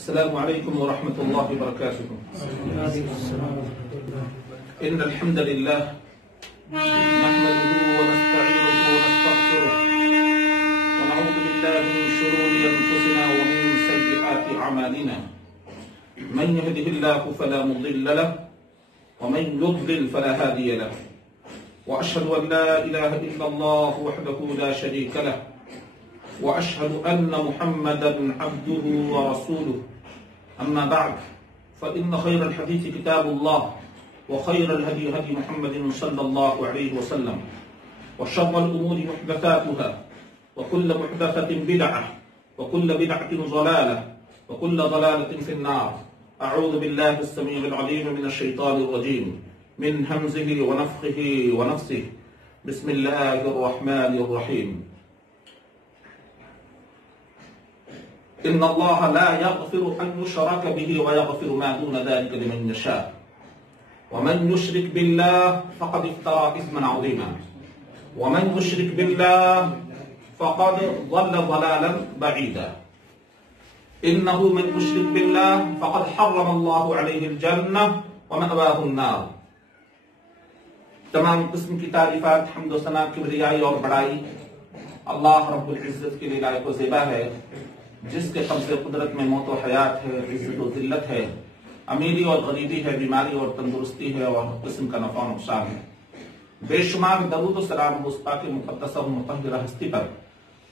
السلام عليكم ورحمة الله وبركاته. إن الحمد لله نحمده ونستعينه ونستغفره ونعوذ بالله من شرور أنفسنا ومن سيئات أعمالنا. من يهده الله فلا مضل له ومن يضلل فلا هادي له. وأشهد أن لا إله إلا الله وحده لا شريك له وأشهد أن محمدا عبده ورسوله. أما بعد فإن خير الحديث كتاب الله وخير الهدي هدي محمد صلى الله عليه وسلم وشر الأمور محدثاتها وكل محدثة بدعة وكل بدعة ضلالة وكل ضلالة في النار. أعوذ بالله السميع العليم من الشيطان الرجيم من همزه ونفخه ونفسه. بسم الله الرحمن الرحيم. إن الله لا يغفر أن يشرك به ويغفر ما دون ذلك لمن يشاء ومن يشرك بالله فقد افترى إثما عظيما ومن يشرك بالله فقد ضل ضلالا بعيدا. إنه من يشرك بالله فقد حرم الله عليه الجنة ومأواه النار. تمام قسم کی تعریفات حمد و ثنا کبریائی اور بڑائی اللہ رب العزت کے لیے لائق و زیبا ہے، جس کے قبض قدرت میں موت و حیات ہے، عزت و ذلت ہے، امیری اور غریبی ہے، بیماری اور تندرستی ہے، اور ہر قسم کا نفع و نقصان ہے. بے شمار درود و سلام اس پاک مقدسہ و مطہرہ ہستی پر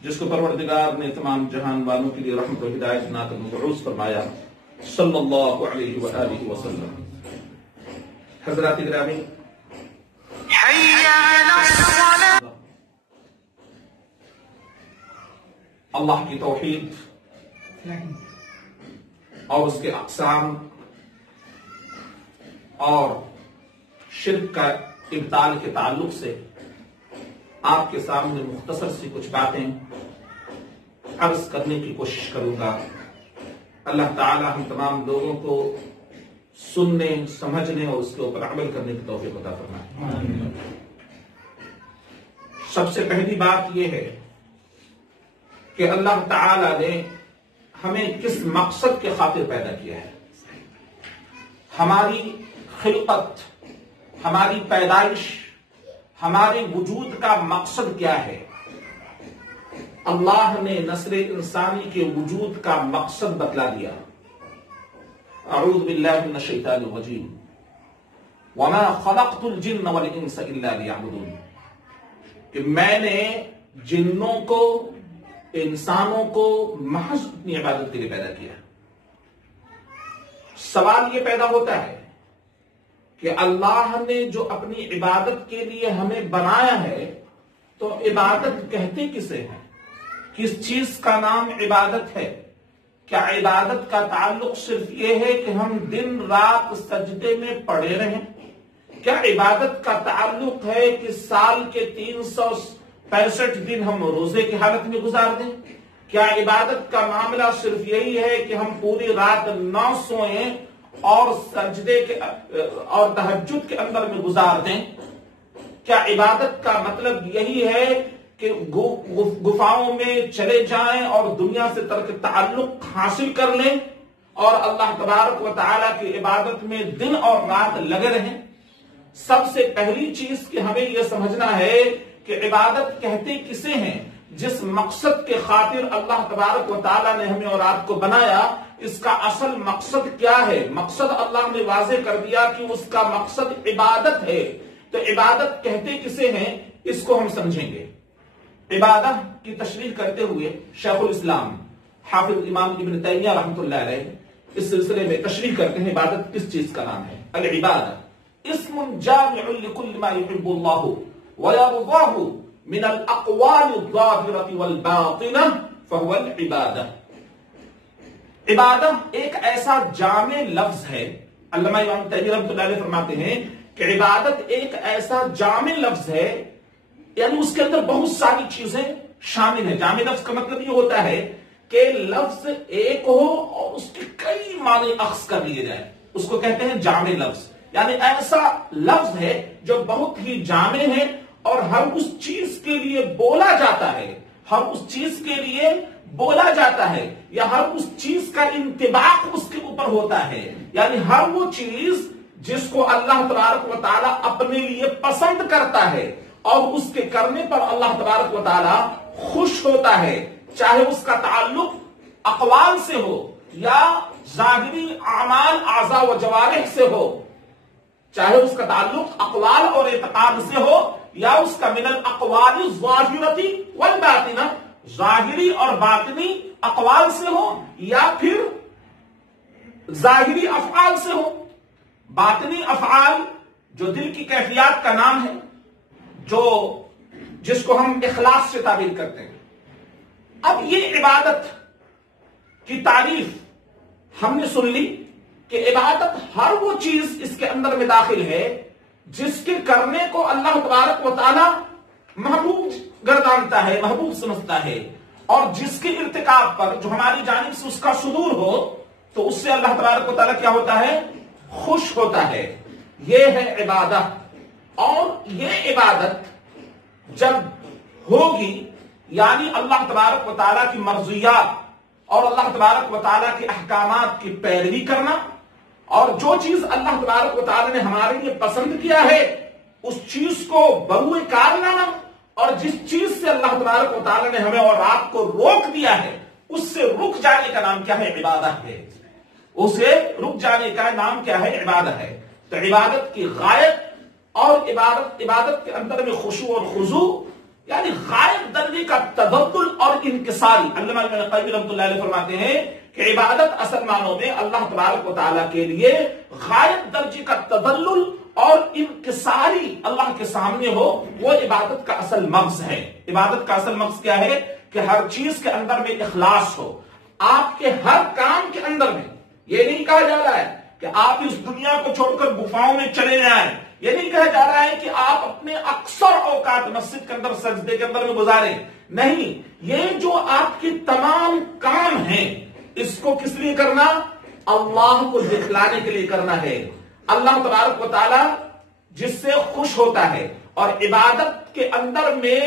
جس کو پروردگار نے تمام جہان والوں کے لیے رحمت و ہدایت بنا کر مبعوث فرمایا، صلی اللہ علیہ وآلہ وسلم. حضرات گرامی، اللہ کی توحید اور اس کے اقسام اور شرک کا ابطال کے تعلق سے آپ کے سامنے مختصر سی کچھ باتیں عرض کرنے کی کوشش کروں گا. اللہ تعالی ہم تمام لوگوں کو سننے، سمجھنے اور اس کے اوپر عمل کرنے کی توفیق عطا فرمائے. سب سے پہلی بات یہ ہے کہ اللہ تعالی نے ہمیں کس مقصد کے خاطر پیدا کیا ہے. ہماری خلقت، ہماری پیدائش، ہمارے وجود کا مقصد کیا ہے؟ اللہ نے نسل انسانی کے وجود کا مقصد بتلا دیا. اعوذ باللہ من الشیطان الرجیم. وما خلقت الجن والانس الا لیعبدون. کہ میں نے جنوں کو، انسانوں کو محض اپنی عبادت کے لیے پیدا کیا. سوال یہ پیدا ہوتا ہے کہ اللہ نے جو اپنی عبادت کے لیے ہمیں بنایا ہے تو عبادت کہتے کسے ہیں؟ کس چیز کا نام عبادت ہے؟ کیا عبادت کا تعلق صرف یہ ہے کہ ہم دن رات سجدے میں پڑے رہیں؟ کیا عبادت کا تعلق ہے کہ سال کے 365 دن ہم روزے کی حالت میں گزار دیں؟ کیا عبادت کا معاملہ صرف یہی ہے کہ ہم پوری رات نہ سوئیں اور سجدے کے اور تہجد کے اندر میں گزار دیں؟ کیا عبادت کا مطلب یہی ہے کہ گفاؤں میں چلے جائیں اور دنیا سے ترک تعلق حاصل کر لیں اور اللہ تبارک و تعالیٰ کی عبادت میں دن اور رات لگے رہیں؟ سب سے پہلی چیز کہ ہمیں یہ سمجھنا ہے کہ عبادت کہتے کسے ہیں؟ جس مقصد کے خاطر اللہ تبارک و تعالیٰ نے ہمیں اور آپ کو بنایا، اس کا اصل مقصد کیا ہے؟ مقصد اللہ نے واضح کر دیا کہ اس کا مقصد عبادت ہے. تو عبادت کہتے کسے ہیں اس کو ہم سمجھیں گے. عبادت کی تشریح کرتے ہوئے شیخ الاسلام حافظ امام ابن تیمیہ رحمۃ اللہ علیہ اس سلسلے میں تشریح کرتے ہیں عبادت کس چیز کا نام ہے. العبادہ اسم جامع لكل ما يحب الله ويرضاه من الاقوال الظاهرة والباطنة فهو العبادة. عبادت ایک ایسا جامع لفظ ہے. علامہ امام تیمیہ رحمۃ اللہ علیہ فرماتے ہیں کہ عبادت ایک ایسا جامع لفظ ہے، یعنی اس کے اندر بہت ساری چیزیں شامل ہیں. جامع لفظ کا مطلب یہ ہوتا ہے کہ لفظ ایک ہو اور اس کے کئی معنی اخذ کر لیے جائیں، اس کو کہتے ہیں جامع لفظ. یعنی ایسا لفظ ہے جو بہت ہی جامع ہے اور ہر اس چیز کے لیے بولا جاتا ہے، ہر اس چیز کے لیے بولا جاتا ہے یا ہر اس چیز کا انطباق اس کے اوپر ہوتا ہے، یعنی ہر وہ چیز جس کو اللہ تبارک و تعالیٰ اپنے لیے پسند کرتا ہے اور اس کے کرنے پر اللہ تبارک و تعالیٰ خوش ہوتا ہے، چاہے اس کا تعلق اقوال سے ہو یا ظاہری اعمال اعضاء و جوارح سے ہو، چاہے اس کا تعلق اقوال اور اعتقاد سے ہو یا اس کا من الاقوال الظاہرۃ والباطنہ، ظاہری اور باطنی اقوال سے ہو یا پھر ظاہری افعال سے ہو۔ باطنی افعال جو دل کی کیفیات کا نام ہے، جس کو ہم اخلاص سے تعبیر کرتے ہیں۔ اب یہ عبادت کی تعریف ہم نے سن لی کہ عبادت ہر وہ چیز اس کے اندر میں داخل ہے جس کے کرنے کو اللہ تبارک و تعالی محبوب گردانتا ہے، محبوب سمجھتا ہے، اور جس کے ارتکاب پر جو ہماری جانب سے اس کا صدور ہو تو اس سے اللہ تبارک و تعالی کیا ہوتا ہے؟ خوش ہوتا ہے۔ یہ ہے عبادت، اور یہ عبادت جب ہوگی یعنی اللہ تبارک و تعالیٰ کی مرضیات اور اللہ تبارک و تعالیٰ کے احکامات کی پیروی کرنا، اور جو چیز اللہ تبارک و تعالیٰ نے ہمارے لیے پسند کیا ہے اس چیز کو بروئے کار لانا، اور جس چیز سے اللہ تبارک و تعالیٰ نے ہمیں اور آپ کو روک دیا ہے اس سے رک جانے کا نام کیا ہے؟ عبادت ہے۔ اسے رک جانے کا نام کیا ہے؟ عبادت ہے۔ تو عبادت کی غایت اور عبادت کے اندر میں خشوع اور خضوع، یعنی غائب درجے کا تبدل اور انکساری۔ علامہ ابن القیم رحمۃ اللہ علیہ فرماتے ہیں کہ عبادت اصل معنوں میں اللہ تبارک و تعالیٰ کے لیے غائب درجے کا تدلل اور انکساری اللہ کے سامنے ہو، وہ عبادت کا اصل مغز ہے۔ عبادت کا اصل مغز کیا ہے؟ کہ ہر چیز کے اندر میں اخلاص ہو۔ آپ کے ہر کام کے اندر میں یہ نہیں کہا جا رہا ہے کہ آپ اس دنیا کو چھوڑ کر گفاؤں میں چلے جائیں، یہ نہیں کہا جا رہا ہے کہ آپ اپنے اکثر اوقات مسجد کے اندر سجدے کے اندر میں گزاریں، نہیں، یہ جو آپ کے تمام کام ہیں اس کو کس لیے کرنا؟ اللہ کو دکھلانے کے لیے کرنا ہے۔ اللہ تبارک و تعالی جس سے خوش ہوتا ہے، اور عبادت کے اندر میں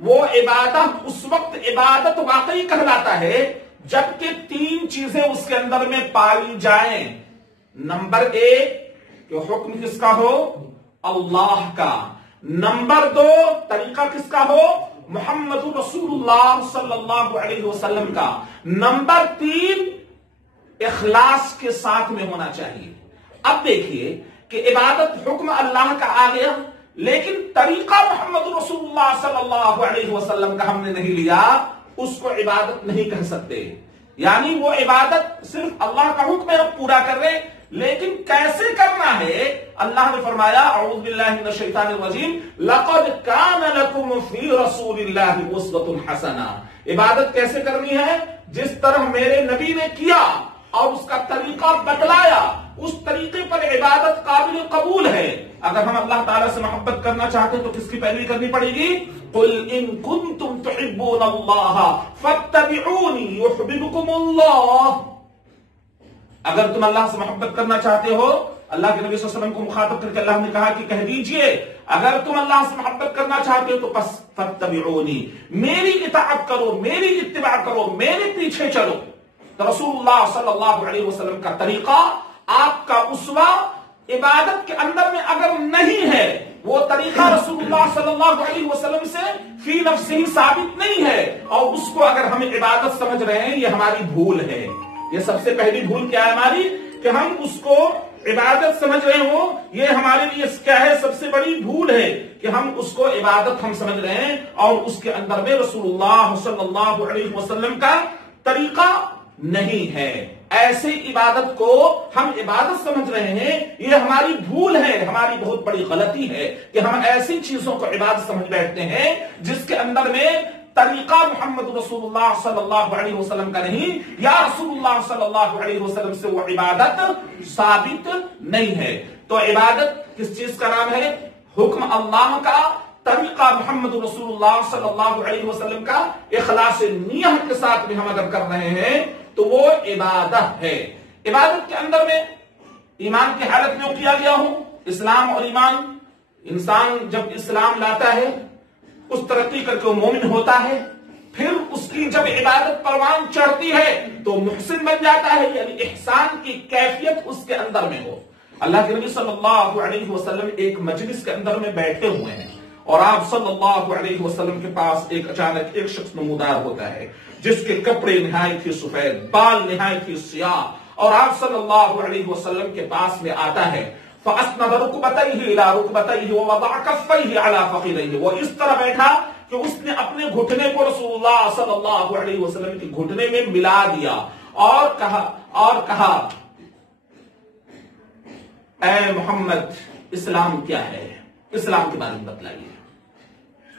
وہ عبادت اس وقت عبادت واقعی کہلاتا ہے جبکہ تین چیزیں اس کے اندر میں پائی جائیں۔ نمبر ایک کہ حکم کس کا ہو؟ اللہ کا۔ نمبر دو طریقہ کس کا ہو؟ محمد رسول اللہ صلی اللہ علیہ وسلم کا۔ نمبر تین اخلاص کے ساتھ میں ہونا چاہیے۔ اب دیکھیے کہ عبادت حکم اللہ کا آ گیا، لیکن طریقہ محمد رسول اللہ صلی اللہ علیہ وسلم کا ہم نے نہیں لیا، اس کو عبادت نہیں کہہ سکتے۔ یعنی وہ عبادت صرف اللہ کا حکم ہے ہم پورا کر رہے، لیکن کیسے کرنا ہے؟ اللہ نے فرمایا اعوذ باللہ من الشیطان الرجیم لقد کان لکم فی رسول اللہ اسوۃ حسنہ۔ عبادت کیسے کرنی ہے؟ جس طرح میرے نبی نے کیا اور اس کا طریقہ بتلایا، اس طریقے پر عبادت قابل قبول ہے۔ اگر ہم اللہ تعالیٰ سے محبت کرنا چاہتے ہیں تو کس کی پیروی کرنی پڑے گی؟ قل ان کنتم تحبون اللہ فاتبعونی یحببکم اللہ۔ اگر تم اللہ سے محبت کرنا چاہتے ہو، اللہ کے نبی صلی اللہ علیہ وسلم کو مخاطب کر کے اللہ نے کہا کہ کہہ دیجئے اگر تم اللہ سے محبت کرنا چاہتے ہو تو پس فاتبعونی، میری اطاعت کرو، میری اتباع کرو، میرے پیچھے چلو۔ تو رسول اللہ صلی اللہ علیہ وسلم کا طریقہ، آپ کا اسوہ عبادت کے اندر میں اگر نہیں ہے، وہ طریقہ رسول اللہ صلی اللہ علیہ وسلم سے فی نفسہ ہی ثابت نہیں ہے، اور اس کو اگر ہم عبادت سمجھ رہے ہیں، یہ ہماری بھول ہے۔ یہ سب سے پہلی بھول کیا ہے ہماری؟ کہ ہم اس کو عبادت سمجھ رہے ہوں، یہ ہمارے لیے کیا ہے؟ سب سے بڑی بھول ہے کہ ہم اس کو عبادت ہم سمجھ رہے ہیں اور اس کے اندر میں رسول اللہ صلی اللہ علیہ وسلم کا طریقہ نہیں ہے۔ ایسے عبادت کو ہم عبادت سمجھ رہے ہیں، یہ ہماری بھول ہے، ہماری بہت بڑی غلطی ہے کہ ہم ایسی چیزوں کو عبادت سمجھ بیٹھتے ہیں جس کے اندر میں طریقہ محمد رسول اللہ صلی اللہ علیہ وسلم کا نہیں، یا رسول اللہ صلی اللہ علیہ وسلم سے وہ عبادت ثابت نہیں ہے۔ تو عبادت کس چیز کا نام ہے؟ حکم اللہ کا، طریقہ محمد رسول اللہ صلی اللہ علیہ وسلم کا، اخلاص نیت کے ساتھ بھی ہم اگر کر رہے ہیں تو وہ عبادت ہے۔ عبادت کے اندر میں ایمان کی حالت میں کیا گیا ہوں، اسلام اور ایمان۔ انسان جب اسلام لاتا ہے، اس ترقی کر کے وہ مومن ہوتا ہے، پھر اس کی جب عبادت پروان چڑھتی ہے تو محسن بن جاتا ہے، یعنی احسان کی کیفیت اس کے اندر میں ہو۔ اللہ کے نبی صلی اللہ علیہ وسلم ایک مجلس کے اندر میں بیٹھے ہوئے ہیں اور آپ صلی اللہ علیہ وسلم کے پاس اچانک ایک شخص نمودار ہوتا ہے جس کے کپڑے نہایت ہی سفید، بال نہایت ہی سیاہ، اور آپ صلی اللہ علیہ وسلم کے پاس میں آتا ہے۔ فَأَسْنَدَ رُكْبَتَيْهِ إِلَىٰ رُكْبَتَيْهِ وَوَضَعَ كَفَّيْهِ عَلَىٰ فَخِذَيْهِ، وہ اس طرح بیٹھا کہ اس نے اپنے گھٹنے کو رسول اللہ صلی اللہ علیہ وسلم کے گھٹنے میں ملا دیا اور کہا اے محمد اسلام کیا ہے، اسلام کے بارے میں بتلائیے۔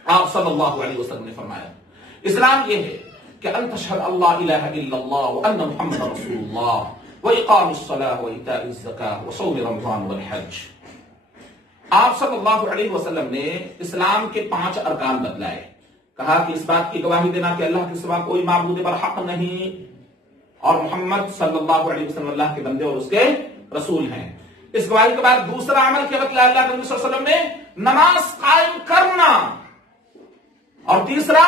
آپ صلی اللہ علیہ وسلم نے فرمایا اسلام یہ ہے کہ ان تشہد اللہ الہ الا اللہ وان محمد رسول اللہ وإقام الصلاة وإيتاء الزکاة وصوم رمضان والحج۔ آپ صلی اللہ علیہ وسلم نے اسلام کے 5 ارکان بتلائے، کہا کہ اس بات کی گواہی دینا کہ اللہ کے سوا کوئی معبود برحق نہیں اور محمد صلی اللہ علیہ وسلم اللہ کے بندے اور اس کے رسول ہیں۔ اس گواہی کے بعد دوسرا عمل کیا بتلایا اللہ کے نبی صلی اللہ علیہ وسلم نے؟ نماز قائم کرنا، اور تیسرا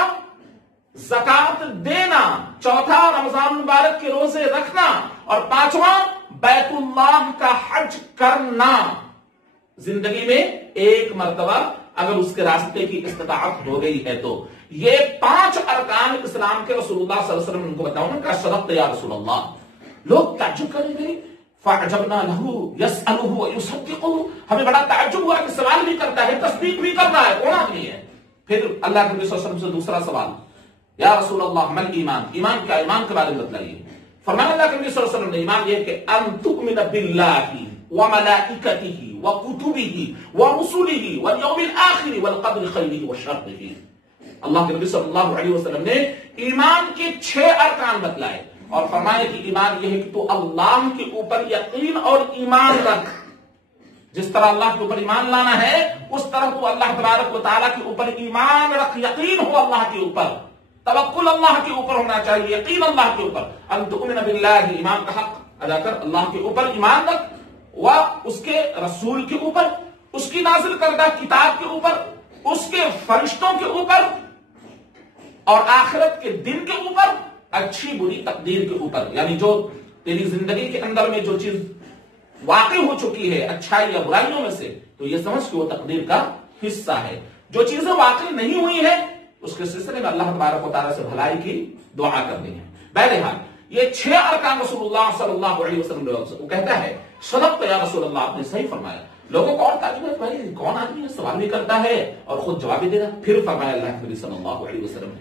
زکات دینا، چوتھا رمضان مبارک کے روزے رکھنا، اور 5واں بیت اللہ کا حج کرنا۔ زندگی میں ایک مرتبہ اگر اس کے راستے کی استطاعت ہو گئی ہے تو یہ 5 ارکان اسلام کے رسول اللہ صلی اللہ علیہ وسلم نے ان کو بتاؤ کا صدقت یا رسول اللہ۔ لوگ تعجب کریں گے، فَعْجَبْنَا لَهُ يَسْأَلُهُ وَيُصَدِّقُهُ، ہمیں بڑا تعجب ہوا کہ سوال بھی کرتا ہے، تصدیق بھی کر رہا ہے، کون آدمی ہے؟ پھر اللہ کے نبی صلی اللہ علیہ وسلم سے دوسرا سوال، یا رسول اللہ مل ایمان، ایمان کیا؟ ایمان کے بارے میں بتلائیے۔ فرمایا اللہ کے نبی صلی اللہ علیہ وسلم نے ایمان یہ کہ ان تؤمن باللہ وملائکتہ وکتبہ ورسلہ والیوم الآخر والقدر خیرہ وشرہ۔ اللہ کے نبی صلی اللہ علیہ وسلم نے ایمان کے 6 ارکان بتلائے اور فرمایا کہ ایمان یہ ہے کہ تو اللہ کے اوپر یقین اور ایمان رکھ، جس طرح اللہ کے اوپر ایمان لانا ہے اس طرح تو اللہ تبارک و تعالیٰ کے اوپر ایمان رکھ، یقین ہو اللہ کے اوپر، توکل اللہ کے اوپر ہونا چاہیے، یقین اللہ کے اوپر۔ ان تؤمن باللہ، ایمان کا حق ادا کر، اللہ کے اوپر ایمان رکھ، و اس کے رسول کے اوپر، اس کی نازل کردہ کتاب کے اوپر، اس کے فرشتوں کے اوپر، اور آخرت کے دن کے اوپر، اچھی بری تقدیر کے اوپر، یعنی جو تیری زندگی کے اندر میں جو چیز واقع ہو چکی ہے اچھائی یا برائیوں میں سے، تو یہ سمجھ کہ وہ تقدیر کا حصہ ہے۔ جو چیزیں واقع نہیں ہوئی ہیں اس کے سلسلے میں اللہ تبارک و تعالیٰ سے بھلائی کی دعا کرنی ہے۔ بہرحال یہ 6 ارکان رسول اللہ صلی اللہ علیہ وسلم وہ کہتا ہے صدقت یا رسول اللہ، آپ نے صحیح فرمایا۔ لوگوں کو اور تعجب ہے، بھائی کون آدمی ہے، سوال بھی کرتا ہے اور خود جواب بھی دے رہا۔ پھر فرمایا اللہ کے نبی صلی اللہ علیہ وسلم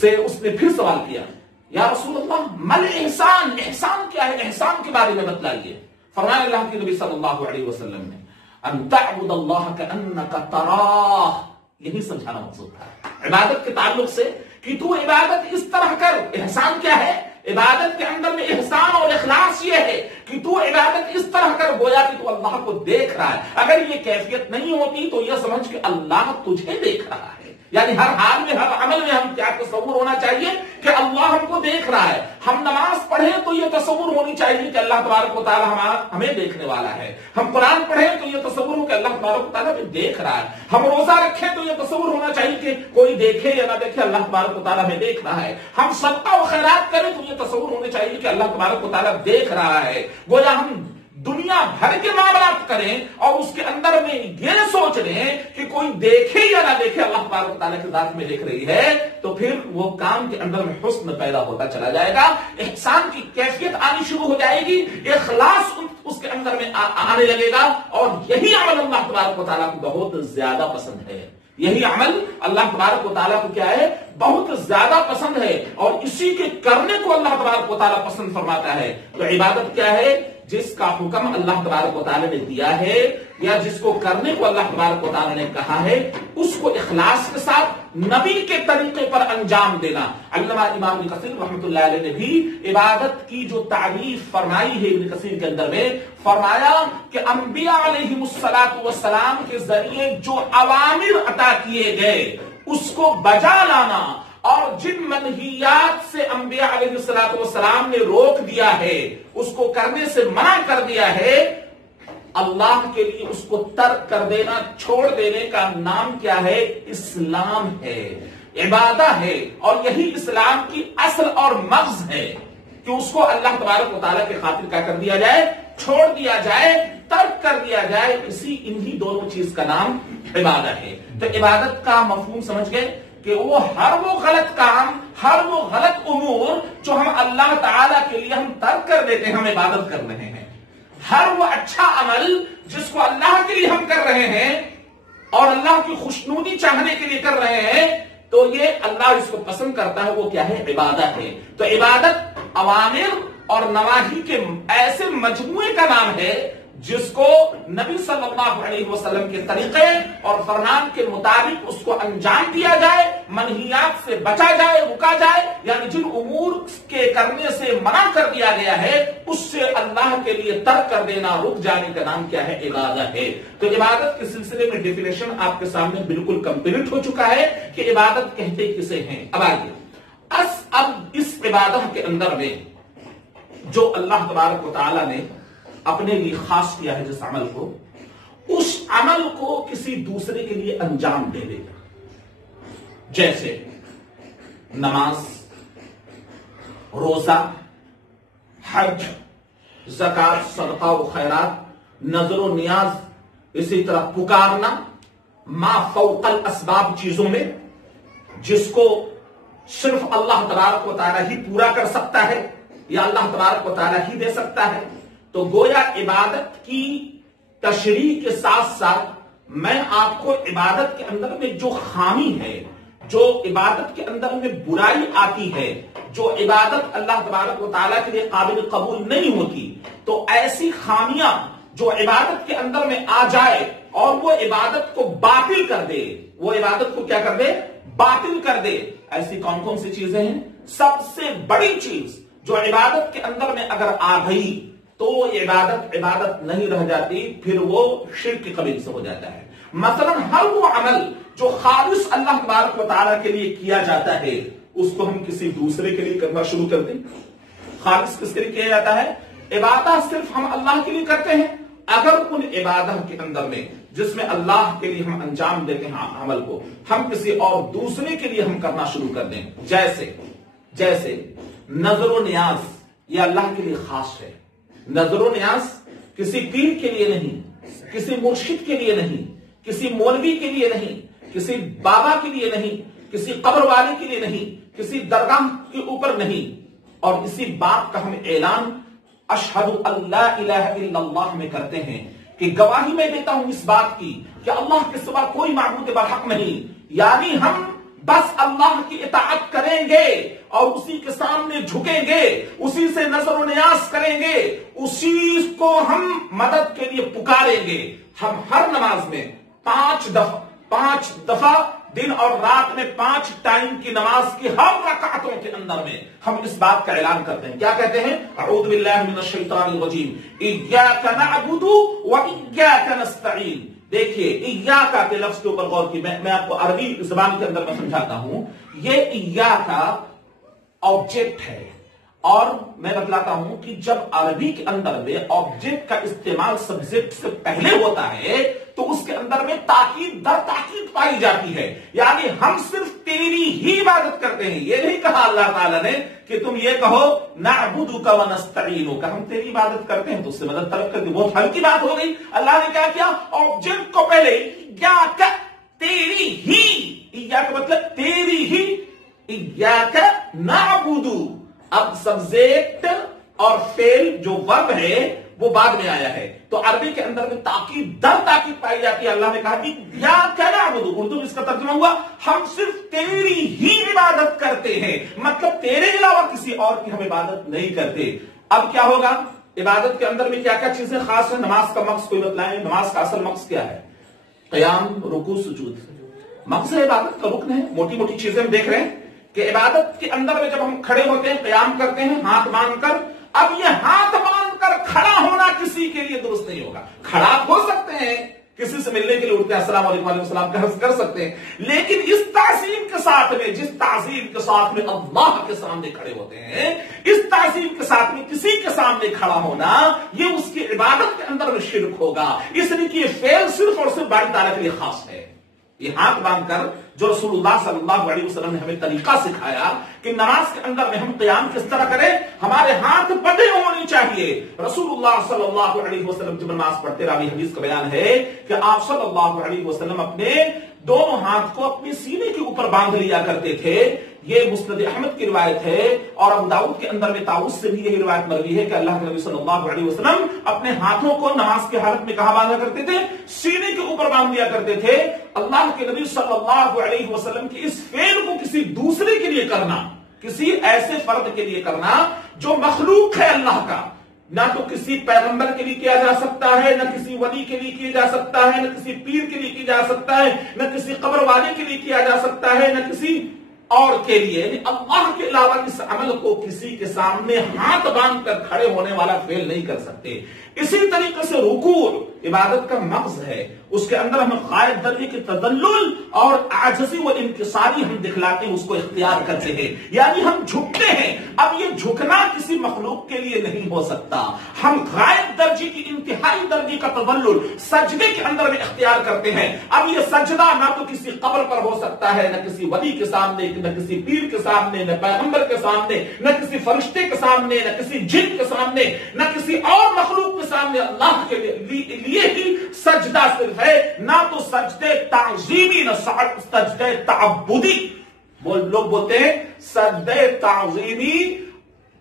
سے اس نے پھر سوال کیا، یا رسول اللہ مل احسان، احسان کیا ہے، احسان کے بارے میں بتلائیے۔ فرمایا اللہ کے نبی صلی اللہ علیہ وسلم نے ان تعبد اللہ کأنک تراہ، یہی سمجھانا مقصود تھا عبادت کے تعلق سے کہ تو عبادت اس طرح کر۔ احسان کیا ہے؟ عبادت کے اندر میں احسان اور اخلاص یہ ہے کہ تو عبادت اس طرح کر گویا کہ تو اللہ کو دیکھ رہا ہے۔ اگر یہ کیفیت نہیں ہوتی تو یہ سمجھ کہ اللہ تجھے دیکھ رہا ہے، یعنی ہر حال میں ہر عمل میں ہم کیا تصور ہونا چاہیے کہ اللہ ہم کو دیکھ رہا ہے۔ ہم نماز پڑھیں تو یہ تصور ہونی چاہیے کہ اللہ تبارک و تعالیٰ ہمیں دیکھنے والا ہے۔ ہم قرآن پڑھیں تو یہ تصور ہو کہ اللہ تبارک و تعالیٰ ہمیں دیکھ رہا ہے۔ ہم روزہ رکھیں تو یہ تصور ہونا چاہیے کہ کوئی دیکھے یا نہ دیکھے اللہ تبارک و تعالیٰ ہمیں دیکھ رہا ہے۔ ہم صدقہ و خیرات کریں تو یہ تصور ہونا چاہیے کہ اللہ تبارک و تعالیٰ دیکھ رہا ہے۔ گویا ہم دنیا بھر کے معاملات کریں اور اس کے اندر میں یہ سوچ لیں کہ کوئی دیکھے یا نہ دیکھے اللہ تبارک و تعالیٰ کی ذات میں دیکھ رہی ہے، تو پھر وہ کام کے اندر میں حسن پیدا ہوتا چلا جائے گا، احسان کی کیفیت آنی شروع ہو جائے گی، اخلاص اس کے اندر میں آنے لگے گا، اور یہی عمل اللہ تبارک و تعالیٰ کو بہت زیادہ پسند ہے۔ یہی عمل اللہ تبارک و تعالیٰ کو کیا ہے؟ بہت زیادہ پسند ہے، اور اسی کے کرنے کو اللہ تبارک و تعالیٰ پسند فرماتا ہے۔ تو عبادت کیا ہے؟ جس کا حکم اللہ تبارک و تعالیٰ نے دیا ہے یا جس کو کرنے کو اللہ تبارک و تعالیٰ نے کہا ہے اس کو اخلاص کے ساتھ نبی کے طریقے پر انجام دینا۔ علامہ امام ابن کثیر رحمۃ اللہ علیہ نے بھی عبادت کی جو تعریف فرمائی ہے ابن کثیر کے اندر میں فرمایا کہ انبیاء علیہم السلام کے ذریعے جو اوامر عطا کیے گئے اس کو بجا لانا، اور جن منہیات سے انبیاء علیہ السلام نے روک دیا ہے اس کو کرنے سے منع کر دیا ہے، اللہ کے لیے اس کو ترک کر دینا، چھوڑ دینے کا نام کیا ہے؟ اسلام ہے۔ عبادہ ہے، اور یہی اسلام کی اصل اور مغز ہے کہ اس کو اللہ تبارک و تعالیٰ کی خاطر کیا کر دیا جائے، چھوڑ دیا جائے، ترک کر دیا جائے. انہی دونوں چیز کا نام عبادت ہے. تو عبادت کا مفہوم سمجھ گئے کہ وہ ہر وہ غلط کام، ہر وہ غلط امور جو ہم اللہ تعالیٰ کے لیے ہم ترک کر دیتے ہیں، ہم عبادت کر رہے ہیں. ہر وہ اچھا عمل جس کو اللہ کے لیے ہم کر رہے ہیں اور اللہ کی خوشنودی چاہنے کے لیے کر رہے ہیں، تو یہ اللہ اس کو پسند کرتا ہے، وہ کیا ہے، عبادت ہے. تو عبادت اوامر اور نواہی کے ایسے مجموعے کا نام ہے جس کو نبی صلی اللہ علیہ وسلم کے طریقے اور فرمان کے مطابق اس کو انجام دیا جائے، منہیات سے بچا جائے، رکا جائے. یعنی جن امور کے کرنے سے منع کر دیا گیا ہے اس سے اللہ کے لیے ترک کر دینا، رک جانے کا نام کیا ہے، عبادت ہے. تو عبادت کے سلسلے میں ڈیفینیشن آپ کے سامنے بالکل کمپلیٹ ہو چکا ہے کہ عبادت کہتے کسے ہیں. اب آئیے اب اس عبادت کے اندر میں جو اللہ تبارک و تعالیٰ نے اپنے لیے خاص کیا ہے جس عمل کو، اس عمل کو کسی دوسرے کے لیے انجام دے دے گا. جیسے نماز، روزہ، حج، زکات، صدقہ و خیرات، نظر و نیاز، اسی طرح پکارنا، ما فوق الاسباب چیزوں میں جس کو صرف اللہ تبارک و تعالیٰ ہی پورا کر سکتا ہے یا اللہ تبارک و تعالیٰ ہی دے سکتا ہے. تو گویا عبادت کی تشریح کے ساتھ ساتھ میں آپ کو عبادت کے اندر میں جو خامی ہے، جو عبادت کے اندر میں برائی آتی ہے، جو عبادت اللہ تبارک و تعالیٰ کے لیے قابل قبول نہیں ہوتی، تو ایسی خامیاں جو عبادت کے اندر میں آ جائے اور وہ عبادت کو باطل کر دے، وہ عبادت کو کیا کر دے، باطل کر دے. ایسی کون کون سی چیزیں ہیں؟ سب سے بڑی چیز جو عبادت کے اندر میں اگر آ گئی تو یہ عبادت نہیں رہ جاتی، پھر وہ شرک کے قبیل سے ہو جاتا ہے. مثلا ہر وہ عمل جو خالص اللہ تبارک و تعالیٰ کے لیے کیا جاتا ہے اس کو ہم کسی دوسرے کے لیے کرنا شروع کر دیں. خالص کس کے لیے کیا جاتا ہے؟ عبادت صرف ہم اللہ کے لیے کرتے ہیں. اگر ان عبادت کے اندر میں جس میں اللہ کے لیے ہم انجام دیتے ہیں عمل کو، ہم کسی اور دوسرے کے لیے ہم کرنا شروع کر دیں، جیسے نظر و نیاز، یہ اللہ کے لیے خاص ہے. نظر و نیاز کسی پیر کے لیے نہیں، کسی مرشد کے لیے نہیں، کسی مولوی کے لیے نہیں، کسی بابا کے لیے نہیں، کسی قبر والے کے لیے نہیں، کسی درگاہ کے اوپر نہیں. اور اسی بات کا ہم اعلان اشہد اللہ الہ الا اللہ میں کرتے ہیں کہ گواہی میں دیتا ہوں اس بات کی کہ اللہ کے سوا کوئی معبود برحق نہیں. یعنی ہم بس اللہ کی اطاعت کریں گے اور اسی کے سامنے جھکیں گے، اسی سے نظر و نیاز کریں گے، اسی کو ہم مدد کے لیے پکاریں گے. ہم ہر نماز میں 5 دفعہ دن اور رات میں 5 ٹائم کی نماز کی ہر رکعتوں کے اندر میں ہم اس بات کا اعلان کرتے ہیں. کیا کہتے ہیں؟ اعوذ باللہ من الشیطان الرجیم، ایاک نعبد و ایاک نستعین. دیکھیے ایاک کے لفظ کے اوپر غور کی، میں آپ کو عربی زبان کے اندر میں سمجھاتا ہوں. یہ ایاک آبجیکٹ ہے، اور میں بتلاتا ہوں کہ جب عربی کے اندر میں آبجیکٹ کا استعمال سبجیکٹ سے پہلے ہوتا ہے تو اس کے اندر میں تاکید در تاکید پائی جاتی ہے. یعنی ہم صرف تیری ہی عبادت کرتے ہیں. یہ نہیں کہا اللہ تعالیٰ نے کہ تم یہ کہو نعبدک و نستعینک، ہم تیری عبادت کرتے ہیں تو اس سے مدد طلب کرتے. بہت ہلکی بات ہو گئی. اللہ نے کیا کیا؟ آبجیکٹ کو پہلے ایاک، تیری ہی، ایاک مطلب تیری ہی، ایاک نعبد. اب سبجیکٹ اور فعل جو ورب ہے وہ بعد میں آیا ہے، تو عربی کے اندر میں تاکید در تاکید پائی جاتی ہے. اللہ نے کہا کہ ایاک نعبد، اردو میں اس کا ترجمہ ہوا ہم صرف تیری ہی عبادت کرتے ہیں، مطلب تیرے علاوہ کسی اور کی ہم عبادت نہیں کرتے. اب کیا ہوگا؟ عبادت کے اندر میں کیا کیا چیزیں خاص ہیں؟ نماز کا مقصد کوئی بتلائیں. نماز کا اصل مقصد کیا ہے؟ قیام، رکوع، سجود. مقصد عبادت کا رکن ہے. موٹی موٹی چیزیں ہم دیکھ رہے ہیں کہ عبادت کے اندر میں جب ہم کھڑے ہوتے ہیں، قیام کرتے ہیں ہاتھ باندھ کر. اب یہ ہاتھ باندھ کر کھڑا ہونا کسی کے لیے درست نہیں ہوگا. کھڑا ہو سکتے ہیں، کسی سے ملنے کے لیے اٹھتے ہیں، السلام علیکم وعلیکم السلام کر سکتے ہیں، لیکن اس تعظیم کے ساتھ میں، جس تعظیم کے ساتھ میں اللہ کے سامنے کھڑے ہوتے ہیں، اس تعظیم کے ساتھ میں کسی کے سامنے کھڑا ہونا، یہ اس کی عبادت کے اندر میں شرک ہوگا. اس لیے کہ یہ فعل صرف اور صرف باری تعالیٰ کے لیے خاص ہے. یہ ہاتھ باندھ کر جو رسول اللہ صلی اللہ علیہ وسلم نے ہمیں طریقہ سکھایا کہ نماز کے اندر میں ہم قیام کس طرح کریں، ہمارے ہاتھ بندھے ہونی چاہیے۔ رسول اللہ صلی اللہ علیہ وسلم جب نماز پڑھتے، راوی حدیث کا بیان ہے کہ آپ صلی اللہ علیہ وسلم اپنے دونوں ہاتھ کو اپنے سینے کے اوپر باندھ لیا کرتے تھے۔ یہ مسند احمد کی روایت ہے، اور ابو داؤد کے اندر میں طاؤس سے بھی یہی روایت مروی ہے کہ اللہ کے نبی صلی اللہ علیہ وسلم اپنے ہاتھوں کو نماز کی حالت میں کہاں باندھا کرتے تھے؟ سینے کے اوپر باندھ لیا کرتے تھے۔ اللہ کے نبی صلی اللہ علیہ وسلم کی اس فعل کو کسی دوسرے کے لیے کرنا، کسی ایسے فرد کے لیے کرنا جو مخلوق ہے اللہ کا، نہ تو کسی پیغمبر کے لیے کیا جا سکتا ہے، نہ کسی ولی کے لیے کیا جا سکتا ہے، نہ کسی پیر کے لیے کیا جا سکتا ہے، نہ کسی قبر والے کے لیے کیا جا سکتا ہے، نہ کسی اور کے لیے، اللہ کے علاوہ اس عمل کو کسی کے سامنے ہاتھ باندھ کر کھڑے ہونے والا فعل نہیں کر سکتے۔ اسی طریقے سے رکوع عبادت کا مغز ہے، اس کے اندر ہم غائب درجے کی تذلل اور عاجزی و انکساری ہم دکھلاتے ہیں، اس کو اختیار کرتے ہیں، یعنی ہم جھکتے ہیں۔ اب یہ جھکنا کسی مخلوق کے لیے نہیں ہو سکتا، ہم غائب درجے کی انتہائی درجے کا تذلل سجدے کے اندر میں اختیار کرتے ہیں۔ اب یہ سجدہ نہ تو کسی قبر پر ہو سکتا ہے، نہ کسی ولی کے سامنے، نہ کسی پیر کے سامنے، نہ پیغمبر کے سامنے، نہ کسی فرشتے کے سامنے، نہ کسی جن کے سامنے، نہ کسی اور مخلوق کے سامنے۔ اللہ کے لیے ہی سجدہ صرف ہے، نہ تو سجدے تعظیمی، نہ سجدے تعبدی۔ لوگ بولتے ہیں سجدے تعظیمی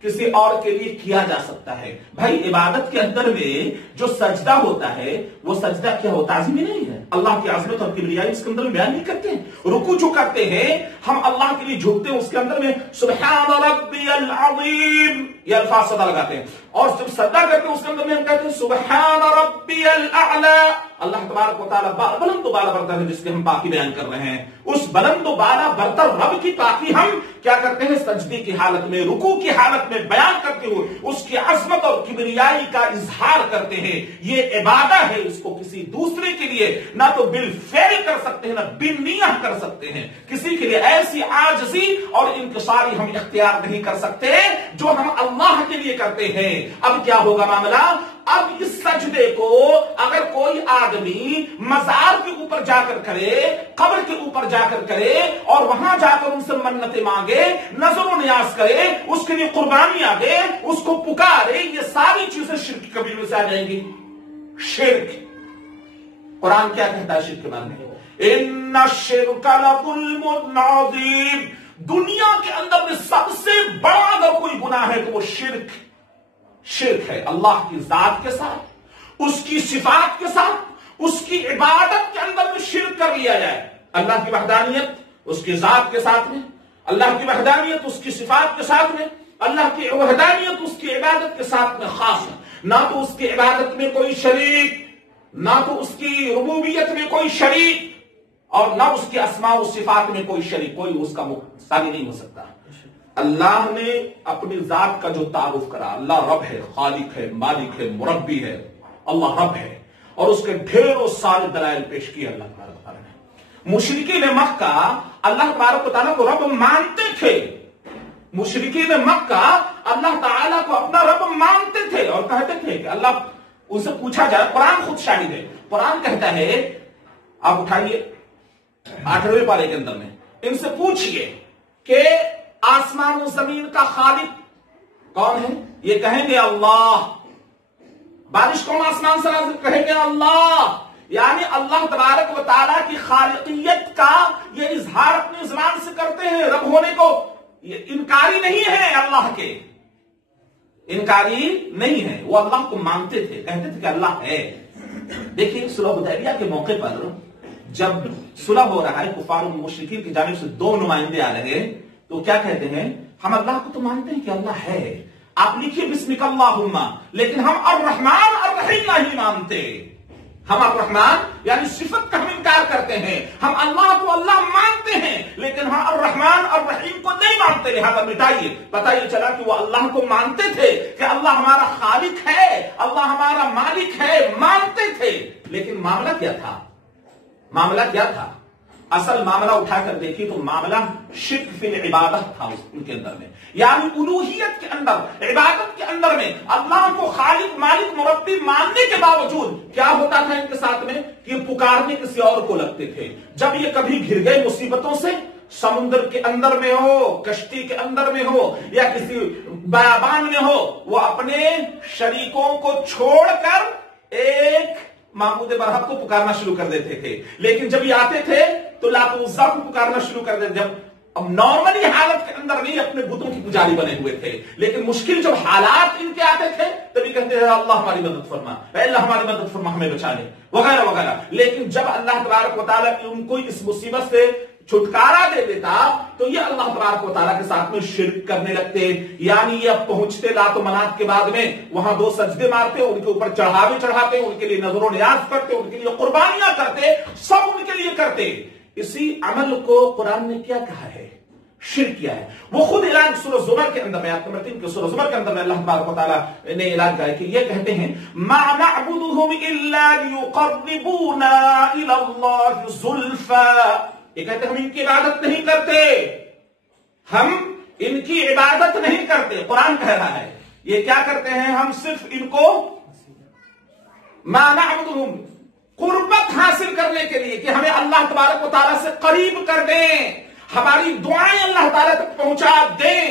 کسی اور کے لیے کیا جا سکتا ہے۔ بھائی عبادت کے اندر میں جو سجدہ ہوتا ہے وہ سجدہ کیا ہو؟ تعظیمی نہیں ہے، اللہ کی عظمت اور کبریائی اس کے اندر بیان نہیں کرتے ہیں۔ رکوع جو کرتے ہیں ہم اللہ کے لیے جھکتے ہیں، اس کے اندر میں سبحان ربی العظیم یہ الفاظ صدا لگاتے ہیں، اور جب سجدہ کرتے ہیں اس کے اندر میں ہم کہتے ہیں سبحان ربی الاعلی۔ اللہ تبارک و تعالیٰ بلند و بالا برتر ہے جس کے ہم پاکی بیان کر رہے ہیں، اس بلند و بالا برتر رب کی پاکی ہم کیا کرتے ہیں؟ سجدے کی حالت میں، رکوع کی حالت میں بیان کرتے ہوئے اس کی عظمت اور کبریائی کا اظہار کرتے ہیں۔ یہ عبادت ہے، اس کو کسی دوسرے کے لیے نہ تو بالفعل کر سکتے ہیں، نہ بالنیہ کر سکتے ہیں۔ کسی کے لیے ایسی عاجزی اور انکساری ہم اختیار نہیں کر سکتے جو ہم اللہ کے لیے کرتے ہیں۔ اب کیا ہوگا معاملہ؟ اب اس سجدے کو اگر کوئی آدمی مزار کے اوپر جا کر کرے، قبر کے اوپر جا کر کرے، اور وہاں جا کر ان سے منتیں مانگے، نظر و نیاز کرے، اس کے لیے قربانیاں دے، اس کو پکارے، یہ ساری چیزیں شرک کے قبیلے سے آ جائیں گی۔ شرک، قرآن کیا کہتا ہے شرک کے بارے میں؟ ان الشرک لظلم عظیم۔ دنیا کے اندر میں سب سے بڑا اگر کوئی گناہ ہے تو وہ شرک ہے، اللہ کی ذات کے ساتھ، اس کی صفات کے ساتھ، اس کی عبادت کے اندر میں شرک کر لیا جائے۔ اللہ کی وحدانیت اس کی ذات کے ساتھ میں، اللہ کی وحدانیت اس کی صفات کے ساتھ میں، اللہ کی وحدانیت اس کی عبادت کے ساتھ میں خاص ہے، نہ تو اس کی عبادت میں کوئی شریک، نہ تو اس کی ربوبیت میں کوئی شریک، اور نہ اس کی اسماء و صفات میں کوئی شریک، کوئی اس کا ثانی نہیں ہو سکتا۔ اللہ نے اپنی ذات کا جو تعارف کرا، اللہ رب ہے، خالق ہے، مالک ہے، مربی ہے، اللہ رب ہے، اور اس کے ڈھیروں سارے دلائل پیش کیے اللہ تبارک و تعالیٰ نے۔ مشرکین مکہ اللہ تبارک و تعالیٰ کو رب مانتے تھے، مشرکین مکہ اللہ تعالیٰ کو اپنا رب مانتے تھے اور کہتے تھے کہ اللہ، ان سے پوچھا جائے، قرآن خود شاہد ہے، قرآن کہتا ہے، آپ اٹھائیے 8ویں پارے کے اندر میں، ان سے پوچھئے کہ آسمان و زمین کا خالق کون ہے؟ یہ کہیں گے اللہ۔ بارش کون آسمان سے نازل؟ کہیں گے اللہ۔ یعنی اللہ تبارک و تعالیٰ کی خالقیت کا یہ اظہار اپنی زبان سے کرتے ہیں، رب ہونے کو یہ انکاری نہیں ہے، اللہ کے انکاری نہیں ہے، وہ اللہ کو مانتے تھے، کہتے تھے کہ اللہ ہے۔ دیکھیں صلح حدیبیہ کے موقع پر جب صلح ہو رہا ہے، کفار و مشرکین کی جانب سے 2 نمائندے آ رہے ہیں، تو کیا کہتے ہیں؟ ہم اللہ کو تو مانتے ہیں کہ اللہ ہے، آپ لکھیے بسمک اللہم، لیکن ہم الرحمن الرحیم نہیں مانتے۔ ہم الرحمن یعنی صفت کا ہم انکار کرتے ہیں، ہم اللہ کو اللہ مانتے ہیں لیکن ہم الرحمن الرحیم کو نہیں مانتے، لہذا مٹائیے۔ پتہ یہ چلا کہ وہ اللہ کو مانتے تھے کہ اللہ ہمارا خالق ہے، اللہ ہمارا مالک ہے، مانتے تھے، لیکن معاملہ کیا تھا؟ معاملہ کیا تھا؟ اصل معاملہ اٹھا کر دیکھیے تو معاملہ شرک فی العبادت تھا ان کے اندر میں، یعنی الوہیت کے اندر، عبادت کے اندر اندر میں اللہ کو خالق مالک مربی ماننے کے باوجود کیا ہوتا تھا ان کے ساتھ میں کہ پکارنے کسی اور کو لگتے تھے. جب یہ کبھی گر گئے مصیبتوں سے، سمندر کے اندر میں ہو، کشتی کے اندر میں ہو یا کسی بیابان میں ہو، وہ اپنے شریکوں کو چھوڑ کر ایک معبود برحق کو پکارنا شروع کر دیتے تھے. لیکن جب یہ آتے تھے تو لات و عزا کو پکارنا شروع کر دیتے. جب اب نارملی حالت کے اندر نہیں اپنے بتوں کی پجاری بنے ہوئے تھے، لیکن مشکل جب حالات ان کے آتے تھے تبھی کہتے ہیں اللہ ہماری مدد فرما، اے اللہ ہماری مدد فرما، ہمیں بچا لے وغیرہ وغیرہ. لیکن جب اللہ تبارک و تعالیٰ ان کو اس مصیبت سے چھٹکارا دے دیتا تو یہ اللہ تبارک و تعالیٰ کے ساتھ میں شرک کرنے لگتے. یعنی یہ اب پہنچتے لات و منات کے بعد میں وہاں 2 سجدے مارتے، ان کے اوپر چڑھاوے چڑھاتے، ان کے لیے نظر و نیاز کرتے، ان کے لیے قربانیاں کرتے، سب ان کے لیے کرتے. اسی عمل کو قرآن نے کیا کہا ہے؟ شرک کیا ہے. وہ خود اعلان سورہ زمر کے اندر میں، آیت نمبر 3 کے سورہ زمر کے اندر میں اللہ تبارک و تعالیٰ نے اعلان کیا ہے کہ یہ کہتے ہیں ما نعبدهم الا ليقربونا الى الله زلفى. یہ کہتے ہیں ہم ان کی عبادت نہیں کرتے، ہم ان کی عبادت نہیں کرتے. قرآن کہہ رہا ہے یہ کیا کرتے ہیں؟ ہم صرف ان کو ما نعبدهم قربت حاصل کرنے کے لیے کہ ہمیں اللہ تبارک و تعالیٰ سے قریب کر دیں، ہماری دعائیں اللہ تعالیٰ تک پہنچا دیں،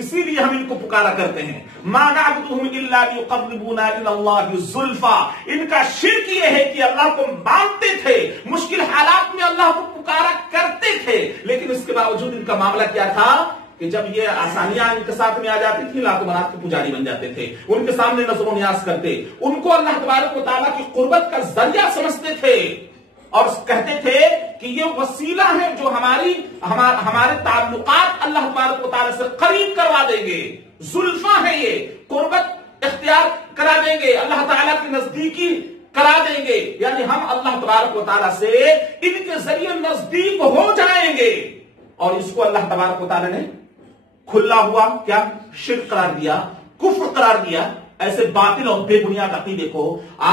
اسی لیے ہم ان کو پکارا کرتے ہیں. ما نعبدهم الا ليقربونا الى الله زلفى. ان کا شرک یہ ہے کہ اللہ کو مانتے تھے، مشکل حالات میں اللہ کو پکارا کرتے تھے، لیکن اس کے باوجود ان کا معاملہ کیا تھا کہ جب یہ آسانیاں ان کے ساتھ میں آ جاتی تھی لات و منات کے پجاری بن جاتے تھے، ان کے سامنے نظر و نیاز کرتے، ان کو اللہ تبارک و تعالیٰ کی قربت کا ذریعہ سمجھتے تھے اور کہتے تھے کہ یہ وسیلہ ہے جو ہمارے تعلقات اللہ تبارک و تعالیٰ سے قریب کروا دیں گے. زلفا ہے، یہ قربت اختیار کرا دیں گے، اللہ تعالیٰ کی نزدیکی کرا دیں گے. یعنی ہم اللہ تبارک و تعالیٰ سے ان کے ذریعے نزدیک ہو جائیں گے. اور اس کو اللہ تبارک و تعالیٰ نے کھلا ہوا کیا شرک قرار دیا، کفر قرار دیا. ایسے باطل اور بے بنیاد عقیدے کو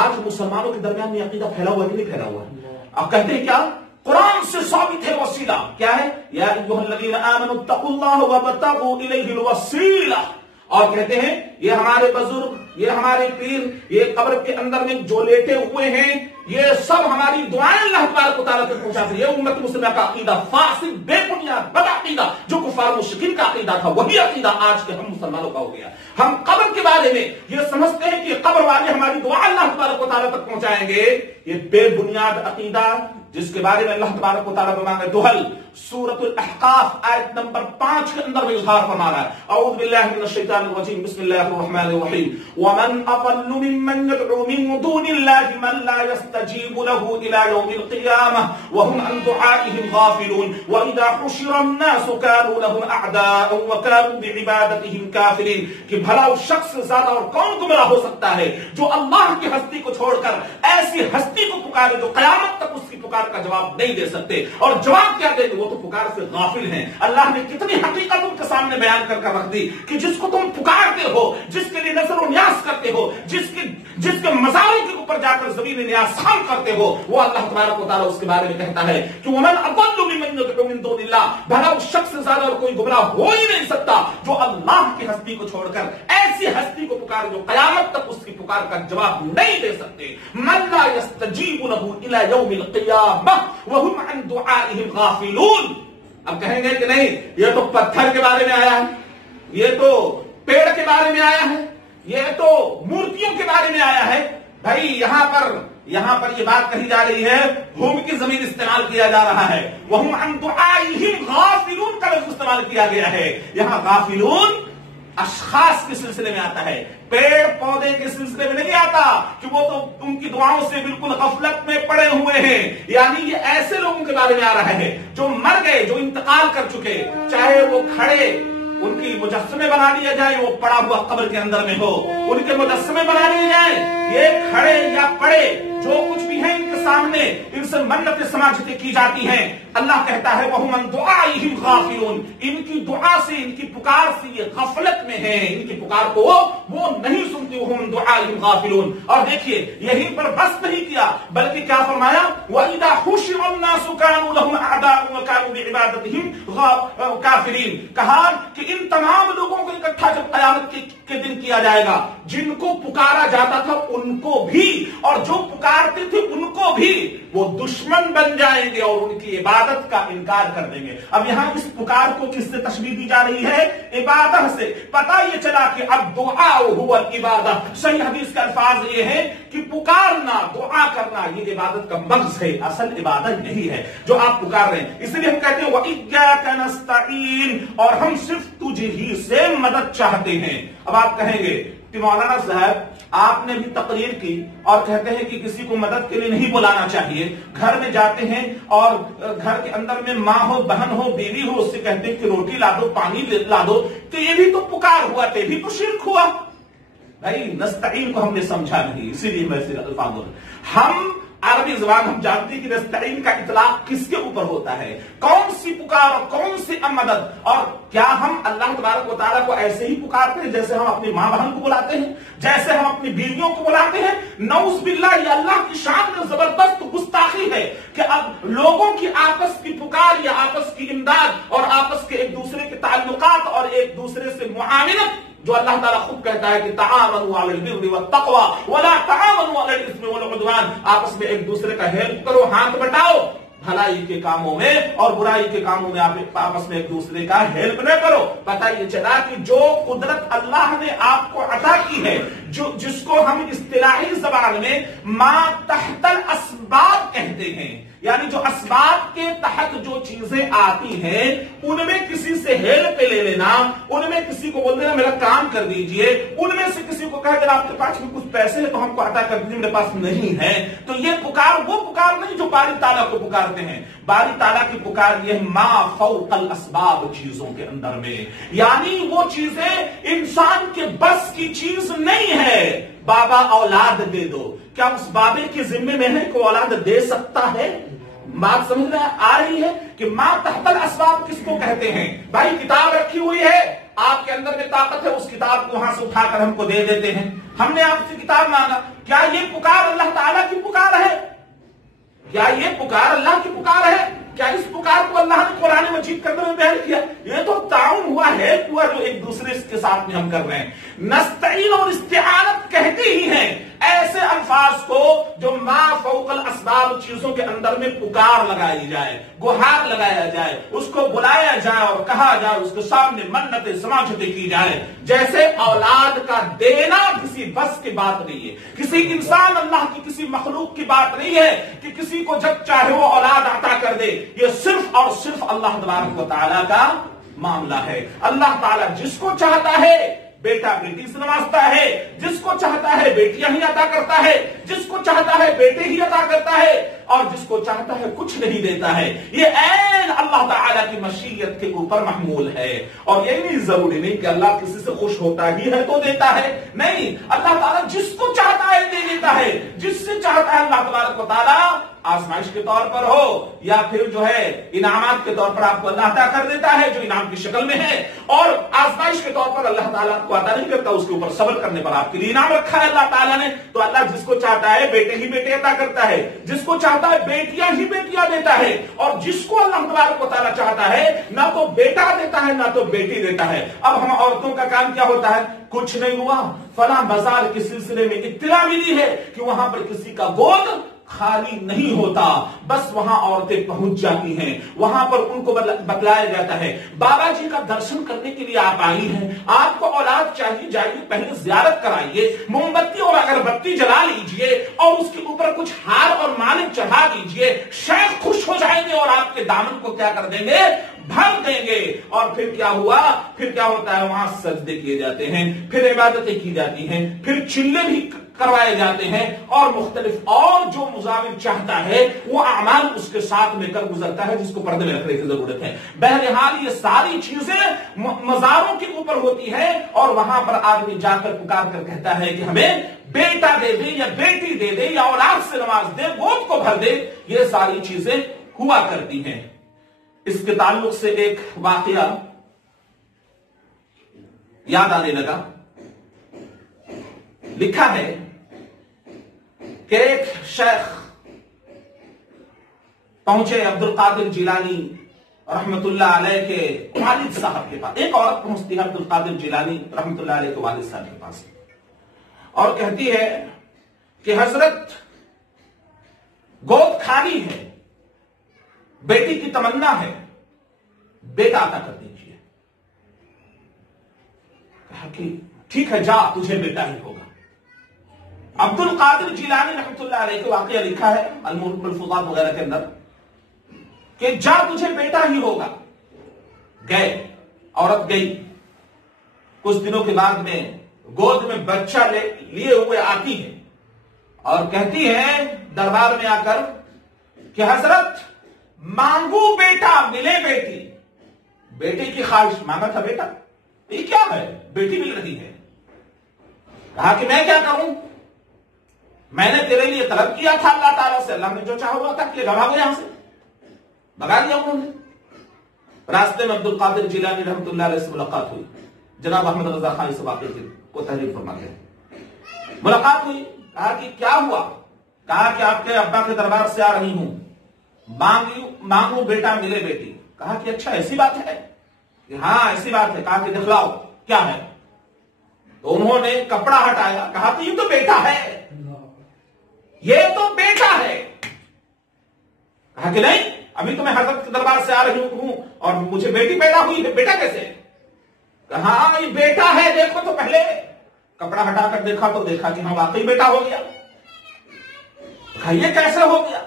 آج مسلمانوں کے درمیان یہ عقیدہ پھیلا ہوا ہے کہ نہیں پھیلا ہوا ہے؟ اب کہتے ہیں کیا؟ قرآن سے ثابت ہے وسیلہ کیا ہے؟ یا ایھا الذین آمنوا اتقوا اللہ وابتغوا الیہ الوسیلہ. اور کہتے ہیں یہ ہمارے بزرگ، یہ ہمارے پیر، یہ قبر کے اندر میں جو لیٹے ہوئے ہیں، یہ سب ہماری دعائیں اللہ تبارک و تعالیٰ تک پہنچاتے ہیں. یہ امت مسلمہ کا عقیدہ فاسد بے بنیاد بد عقیدہ جو کفار مشرکین کا عقیدہ تھا، وہی عقیدہ آج کے ہم مسلمانوں کا ہو گیا. ہم قبر کے بارے میں یہ سمجھتے ہیں کہ قبر والے ہماری دعا اللہ تبارک و تعالیٰ تک پہنچائیں گے. یہ بے بنیاد عقیدہ جس کے بارے میں اللہ تبارک و تعالیٰ بمانگ دہل سورۃ الاحقاف آیت نمبر 5 کے اندر میں اظہار فرما رہا ہے. اعوذ باللہ من الشیطان الرجیم، بسم اللہ الرحمن الرحیم. ومن اضل ممن يدعو من دون الله من لا يستجيب له الى يوم القيامة وهم عن دعائهم غافلون واذا حشر الناس كانوا لهم اعداء وكانوا بعبادتهم كافرين. کہ بھلا اس شخص سے زیادہ اور کون گمراہ ہو سکتا ہے جو اللہ کی ہستی کو چھوڑ کر ایسی ہستی کو پکارے جو قیامت تک اس کی پکار کا جواب نہیں دے سکتے. اور جواب کیا دیں گے؟ وہ تو پکار سے غافل ہیں. اللہ نے کتنی حقیقت ان کے سامنے بیان کر کر رکھ دی کہ جس کو تم پکارتے ہو، جس کے لیے نظر و نیاز کرتے ہو، جس کے مزاروں کے اوپر جا کر زمین نیاز خام کرتے ہو، وہ اللہ تبارک و تعالیٰ اس کے بارے میں کہتا ہے کہ ومن اضل ممن يدعو من دون اللہ. بھلا اس شخص سے زیادہ اور کوئی گمراہ ہو ہی نہیں سکتا جو اللہ کی ہستی کو چھوڑ کر ایسی ہستی کو پکار جو قیامت تک اس کی پکار کا جواب نہیں دے سکتے. من لا يستجيب له الى يوم القيامة وهم عن دعائهم غافلون. اب کہیں گے کہ نہیں یہ تو پتھر کے بارے میں آیا ہے، یہ تو پیڑ کے بارے میں آیا ہے، یہ تو مورتیوں کے بارے میں آیا ہے. بھائی یہاں پر یہ بات کہی جا رہی ہے، ہم کی ضمیر استعمال کیا جا رہا ہے. وَهُمْ عَنْ دُعَائِهِمْ غَافِلُونَ کا لفظ استعمال کیا گیا ہے. یہاں غافلون اشخاص کے سلسلے میں آتا ہے، پیڑ پودے کے سلسلے میں نہیں آتا کہ وہ تو ان کی دعاؤں سے بالکل غفلت میں پڑے ہوئے ہیں. یعنی یہ ایسے لوگوں کے بارے میں آ رہا ہے جو مر گئے، جو انتقال کر چکے، چاہے وہ کھڑے ان کی مجسمے بنا لیے جائے، وہ پڑا ہوا قبر کے اندر میں ہو، ان کے مجسمے بنا لیے جائیں، یہ کھڑے یا پڑے جو کچھ بھی ہیں ان کے سامنے ان سے منتیں سماجتیں کی جاتی ہیں. اللہ کہتا ہے وَهُمْ عَنْ دُعَائِهِمْ غَافِلُونَ. ان کی دعا سے، ان کی پکار سے یہ غفلت میں ہیں، ان کی پکار کو وہ نہیں سنتے. وَهُمْ عَنْ دُعَائِهِمْ غَافِلُونَ. اور دیکھیے یہیں پر بس نہیں کیا بلکہ کیا فرمایا؟ وَإِذَا حُشِرَ النَّاسُ كَانُوا لَهُمْ أَعْدَاءً وَكَانُوا بِعِبَادَتِهِمْ كَافِرِينَ. کہا کہ ان تمام لوگوں کو اکٹھا جب قیامت کے کے دن کیا جائے گا. جن کو پکارا جاتا تھا ان کو بھی اور جو پکارتے تھے ان کو بھی وہ دشمن بن جائیں گے اور ان کی عبادت کا انکار کر دیں گے. اب یہاں اس پکار کو کس سے تشبیہ دی جا رہی ہے؟ عبادت سے. پتہ یہ چلا کہ اب دعا ہوا عبادت. صحیح حدیث کا الفاظ یہ ہے کہ پکارنا، دعا کرنا یہ عبادت کا مغز ہے، اصل عبادت یہی ہے جو آپ پکار رہے ہیں. اس لیے ہم کہتے ہیں وَإِيَّاكَ نَسْتَعِينُ، اور ہم صرف تجھ ہی سے مدد چاہتے ہیں. اب آپ کہیں گے کہ مولانا صاحب آپ نے بھی تقریر کی اور کہتے ہیں کہ کسی کو مدد کے لیے نہیں بلانا چاہیے. گھر میں جاتے ہیں اور گھر کے اندر میں ماں ہو، بہن ہو، بیوی ہو، اس سے کہتے ہیں کہ روٹی لا دو، پانی لا دو، تو یہ بھی تو پکار ہوا، یہ بھی تو شرک ہوا. بھائی نستعین کو ہم نے سمجھا نہیں، اسی لیے میں سے الفاظ بول رہا. ہم عربی زبان ہم جانتے ہیں کہ نستعین کا اطلاق کس کے اوپر ہوتا ہے، کون سی پکار اور کون سی مدد. اور کیا ہم اللہ تبارک و تعالیٰ کو ایسے ہی پکارتے ہیں جیسے ہم اپنی ماں بہن کو بلاتے ہیں، جیسے ہم اپنی بیویوں کو بلاتے ہیں؟ نعوذ باللہ، یہ اللہ کی شان میں زبردست گستاخی ہے کہ اب لوگوں کی آپس کی پکار یا آپس کی امداد اور آپس کے ایک دوسرے کے تعلقات اور ایک دوسرے سے معاونت، جو اللہ تعالیٰ خود کہتا ہے کہ تعاونوا علی البر والتقوی ولا تعاونوا علی الاثم والعدوان، آپس میں ایک دوسرے کا ہیلپ کرو، ہاتھ بٹاؤ بھلائی کے کاموں میں اور برائی کے کاموں میں. آپ آپس میں ایک دوسرے کا ہیلپ نہ کرو. پتہ یہ چلا کہ جو قدرت اللہ نے آپ کو عطا کی ہے، جس کو ہم اصطلاحی زبان میں ما تحت الاسباب کہتے ہیں، یعنی جو اسباب کے تحت جو چیزیں آتی ہیں ان میں کسی سے ہیلپ لے لینا، ان میں کسی کو بول دینا میرا کام کر دیجئے، ان میں سے کسی کو کہہ دینا آپ کے پاس میں کچھ پیسے ہیں تو ہم کو عطا کر دیجیے، میرے پاس نہیں ہے. تو یہ پکار وہ پکار نہیں جو باری تعالیٰ کو پکارتے ہیں. باری تعالیٰ کی پکار یہ ما فوق الاسباب چیزوں کے اندر میں، یعنی وہ چیزیں انسان کے بس کی چیز نہیں ہے. بابا اولاد دے دو، کیا اس بابے کے ذمے میں ہے کہ اولاد دے سکتا ہے؟ بات سمجھ میں آ رہی ہے کہ ما تحت الاسباب کس کو کہتے ہیں؟ بھائی کتاب رکھی ہوئی ہے، آپ کے اندر میں طاقت ہے، اس کتاب کو وہاں سے اٹھا کر ہم کو دے دیتے ہیں. ہم نے آپ سے کتاب مانگا، کیا یہ پکار اللہ تعالیٰ کی پکار ہے؟ کیا یہ پکار اللہ کی پکار ہے؟ کیا اس پکار کو اللہ نے قرآن مجید کے اندر میں بیان کیا؟ یہ تو تعاون ہوا ہے ہوا جو ایک دوسرے کے ساتھ میں ہم کر رہے ہیں. نستعین اور استعانت کہتے ہی ہیں ایسے الفاظ کو جو ما فوق الاسباب چیزوں کے اندر میں پکار لگائی جائے، گہار لگایا جائے، اس کو بلایا جائے اور کہا جائے، اس کے سامنے منتیں سماجتیں کی جائے. جیسے اولاد کا دینا کسی بس کی بات نہیں ہے، کسی انسان اللہ کی کسی مخلوق کی بات نہیں ہے کہ کسی کو جب چاہے وہ اولاد عطا کر دے. یہ صرف اور صرف اللہ تبارک و تعالیٰ کا معاملہ ہے. اللہ تعالیٰ جس کو چاہتا ہے بیٹا بیٹی سے نوازتا ہے، جس کو چاہتا ہے بیٹیاں ہی عطا کرتا ہے، جس کو چاہتا ہے بیٹے ہی عطا کرتا ہے، اور جس کو چاہتا ہے کچھ نہیں دیتا ہے. یہ عین اللہ تعالیٰ کی مشیت کے اوپر محمول ہے. اور یہ نہیں ضروری نہیں کہ اللہ کسی سے خوش ہوتا ہی ہے تو دیتا ہے، نہیں، اللہ تعالیٰ جس کو چاہتا ہے دے دیتا ہے. جس سے چاہتا ہے اللہ تبارک و تعالیٰ آزمائش کے طور پر ہو یا پھر جو ہے انعامات کے طور پر آپ کو اللہ عطا کر دیتا ہے جو انعام کی شکل میں ہے، اور آزمائش کے طور پر اللہ تعالیٰ آپ کو عطا نہیں کرتا، اس کے اوپر صبر کرنے پر آپ کے لیے انعام رکھا ہے اللہ تعالیٰ نے. تو اللہ جس کو چاہتا ہے بیٹے ہی بیٹے عطا کرتا ہے، جس کو چاہتا ہے بیٹیاں ہی بیٹیاں دیتا ہے، اور جس کو اللہ تبارک و تعالیٰ چاہتا ہے نہ تو بیٹا دیتا ہے نہ تو بیٹی دیتا ہے. اب ہم عورتوں کا کام کیا ہوتا ہے؟ کچھ نہیں ہوا، فلاں بازار کے سلسلے میں اطلاع ملی ہے کہ وہاں پر کسی کا گود خالی نہیں ہوتا، بس وہاں عورتیں پہنچ جاتی ہیں، وہاں پر ان کو بتلایا جاتا ہے بابا جی کا درشن کرنے کے لیے آپ آئی ہیں، آپ کو اولاد چاہیے، جائیے پہلے زیارت کرائیے، موم بتی اور اگربتی جلا لیجئے اور اس کے اوپر کچھ ہار اور مالک چڑھا دیجئے، شیخ خوش ہو جائیں گے اور آپ کے دامن کو کیا کر دیں گے؟ بھر دیں گے. اور پھر کیا ہوا؟ پھر کیا ہوتا ہے؟ وہاں سجدے کیے جاتے ہیں، پھر عبادتیں کی جاتی ہیں، پھر چلے بھی کروائے جاتے ہیں، اور مختلف اور جو مزاور چاہتا ہے وہ اعمال اس کے ساتھ میں کر گزرتا ہے جس کو پردے میں رکھنے کی ضرورت ہے. بہرحال یہ ساری چیزیں مزاروں کے اوپر ہوتی ہیں، اور وہاں پر آدمی جا کر پکار کر کہتا ہے کہ ہمیں بیٹا دے دے یا بیٹی دے دے یا اولاد سے نواز دے، گود کو بھر دے. یہ ساری چیزیں ہوا کرتی ہیں. اس کے تعلق سے ایک واقعہ یاد آنے لگا. لکھا ہے کہ ایک شیخ پہنچے عبد القادر جیلانی رحمت اللہ علیہ کے والد صاحب کے پاس، ایک عورت پہنچتی ہے عبد القادر جیلانی رحمت اللہ علیہ کے والد صاحب کے پاس، اور کہتی ہے کہ حضرت گود خالی ہے، بیٹی کی تمنا ہے، بیٹا عطا کر دیجیے۔ کہا کہ ٹھیک ہے، جا تجھے بیٹا ہی ہوگا۔ عبد القادر جیلانی رحمت اللہ علیہ کے واقعہ لکھا ہے الملفوظات وغیرہ کے اندر کہ جا تجھے بیٹا ہی ہوگا۔ گئے، عورت گئی، کچھ دنوں کے بعد میں گود میں بچہ لیے ہوئے آتی ہے اور کہتی ہے دربار میں آ کر کہ حضرت مانگو بیٹا ملے بیٹی۔ بیٹے کی خواہش، مانگا تھا بیٹا، یہ کیا ہے، بیٹی مل رہی ہے۔ کہا کہ میں کیا کروں، میں نے تیرے لیے طلب کیا تھا اللہ تعالیٰ سے، اللہ نے جو چاہا ہوا تھا کہ بھاگو یہاں سے، بھگا دیا انہوں نے۔ راستے میں عبد القادر جیلانی رحمت اللہ علیہ سے ملاقات ہوئی، جناب احمد رضا خان اس واقعے کو تحریر فرماتے ہیں۔ ملاقات ہوئی، کہا کہ کیا ہوا، کہا کہ آپ کے ابا کے دربار سے آ رہی ہوں، مانگو بیٹا ملے بیٹی۔ کہا کہ اچھا ایسی بات ہے، کہ ہاں ایسی بات ہے۔ کہا کہ دکھلاؤ کیا ہے، تو انہوں نے کپڑا ہٹایا، کہا کہ یہ تو بیٹا ہے، یہ تو بیٹا ہے۔ کہا کہ نہیں، ابھی تو میں حضرت کے دربار سے آ رہی ہوں اور مجھے بیٹی پیدا ہوئی ہے، بیٹا کیسے؟ کہا یہ بیٹا ہے، دیکھو تو پہلے۔ کپڑا ہٹا کر دیکھا تو دیکھا کہ ہاں واقعی بیٹا ہو گیا۔ کہا یہ کیسے ہو گیا؟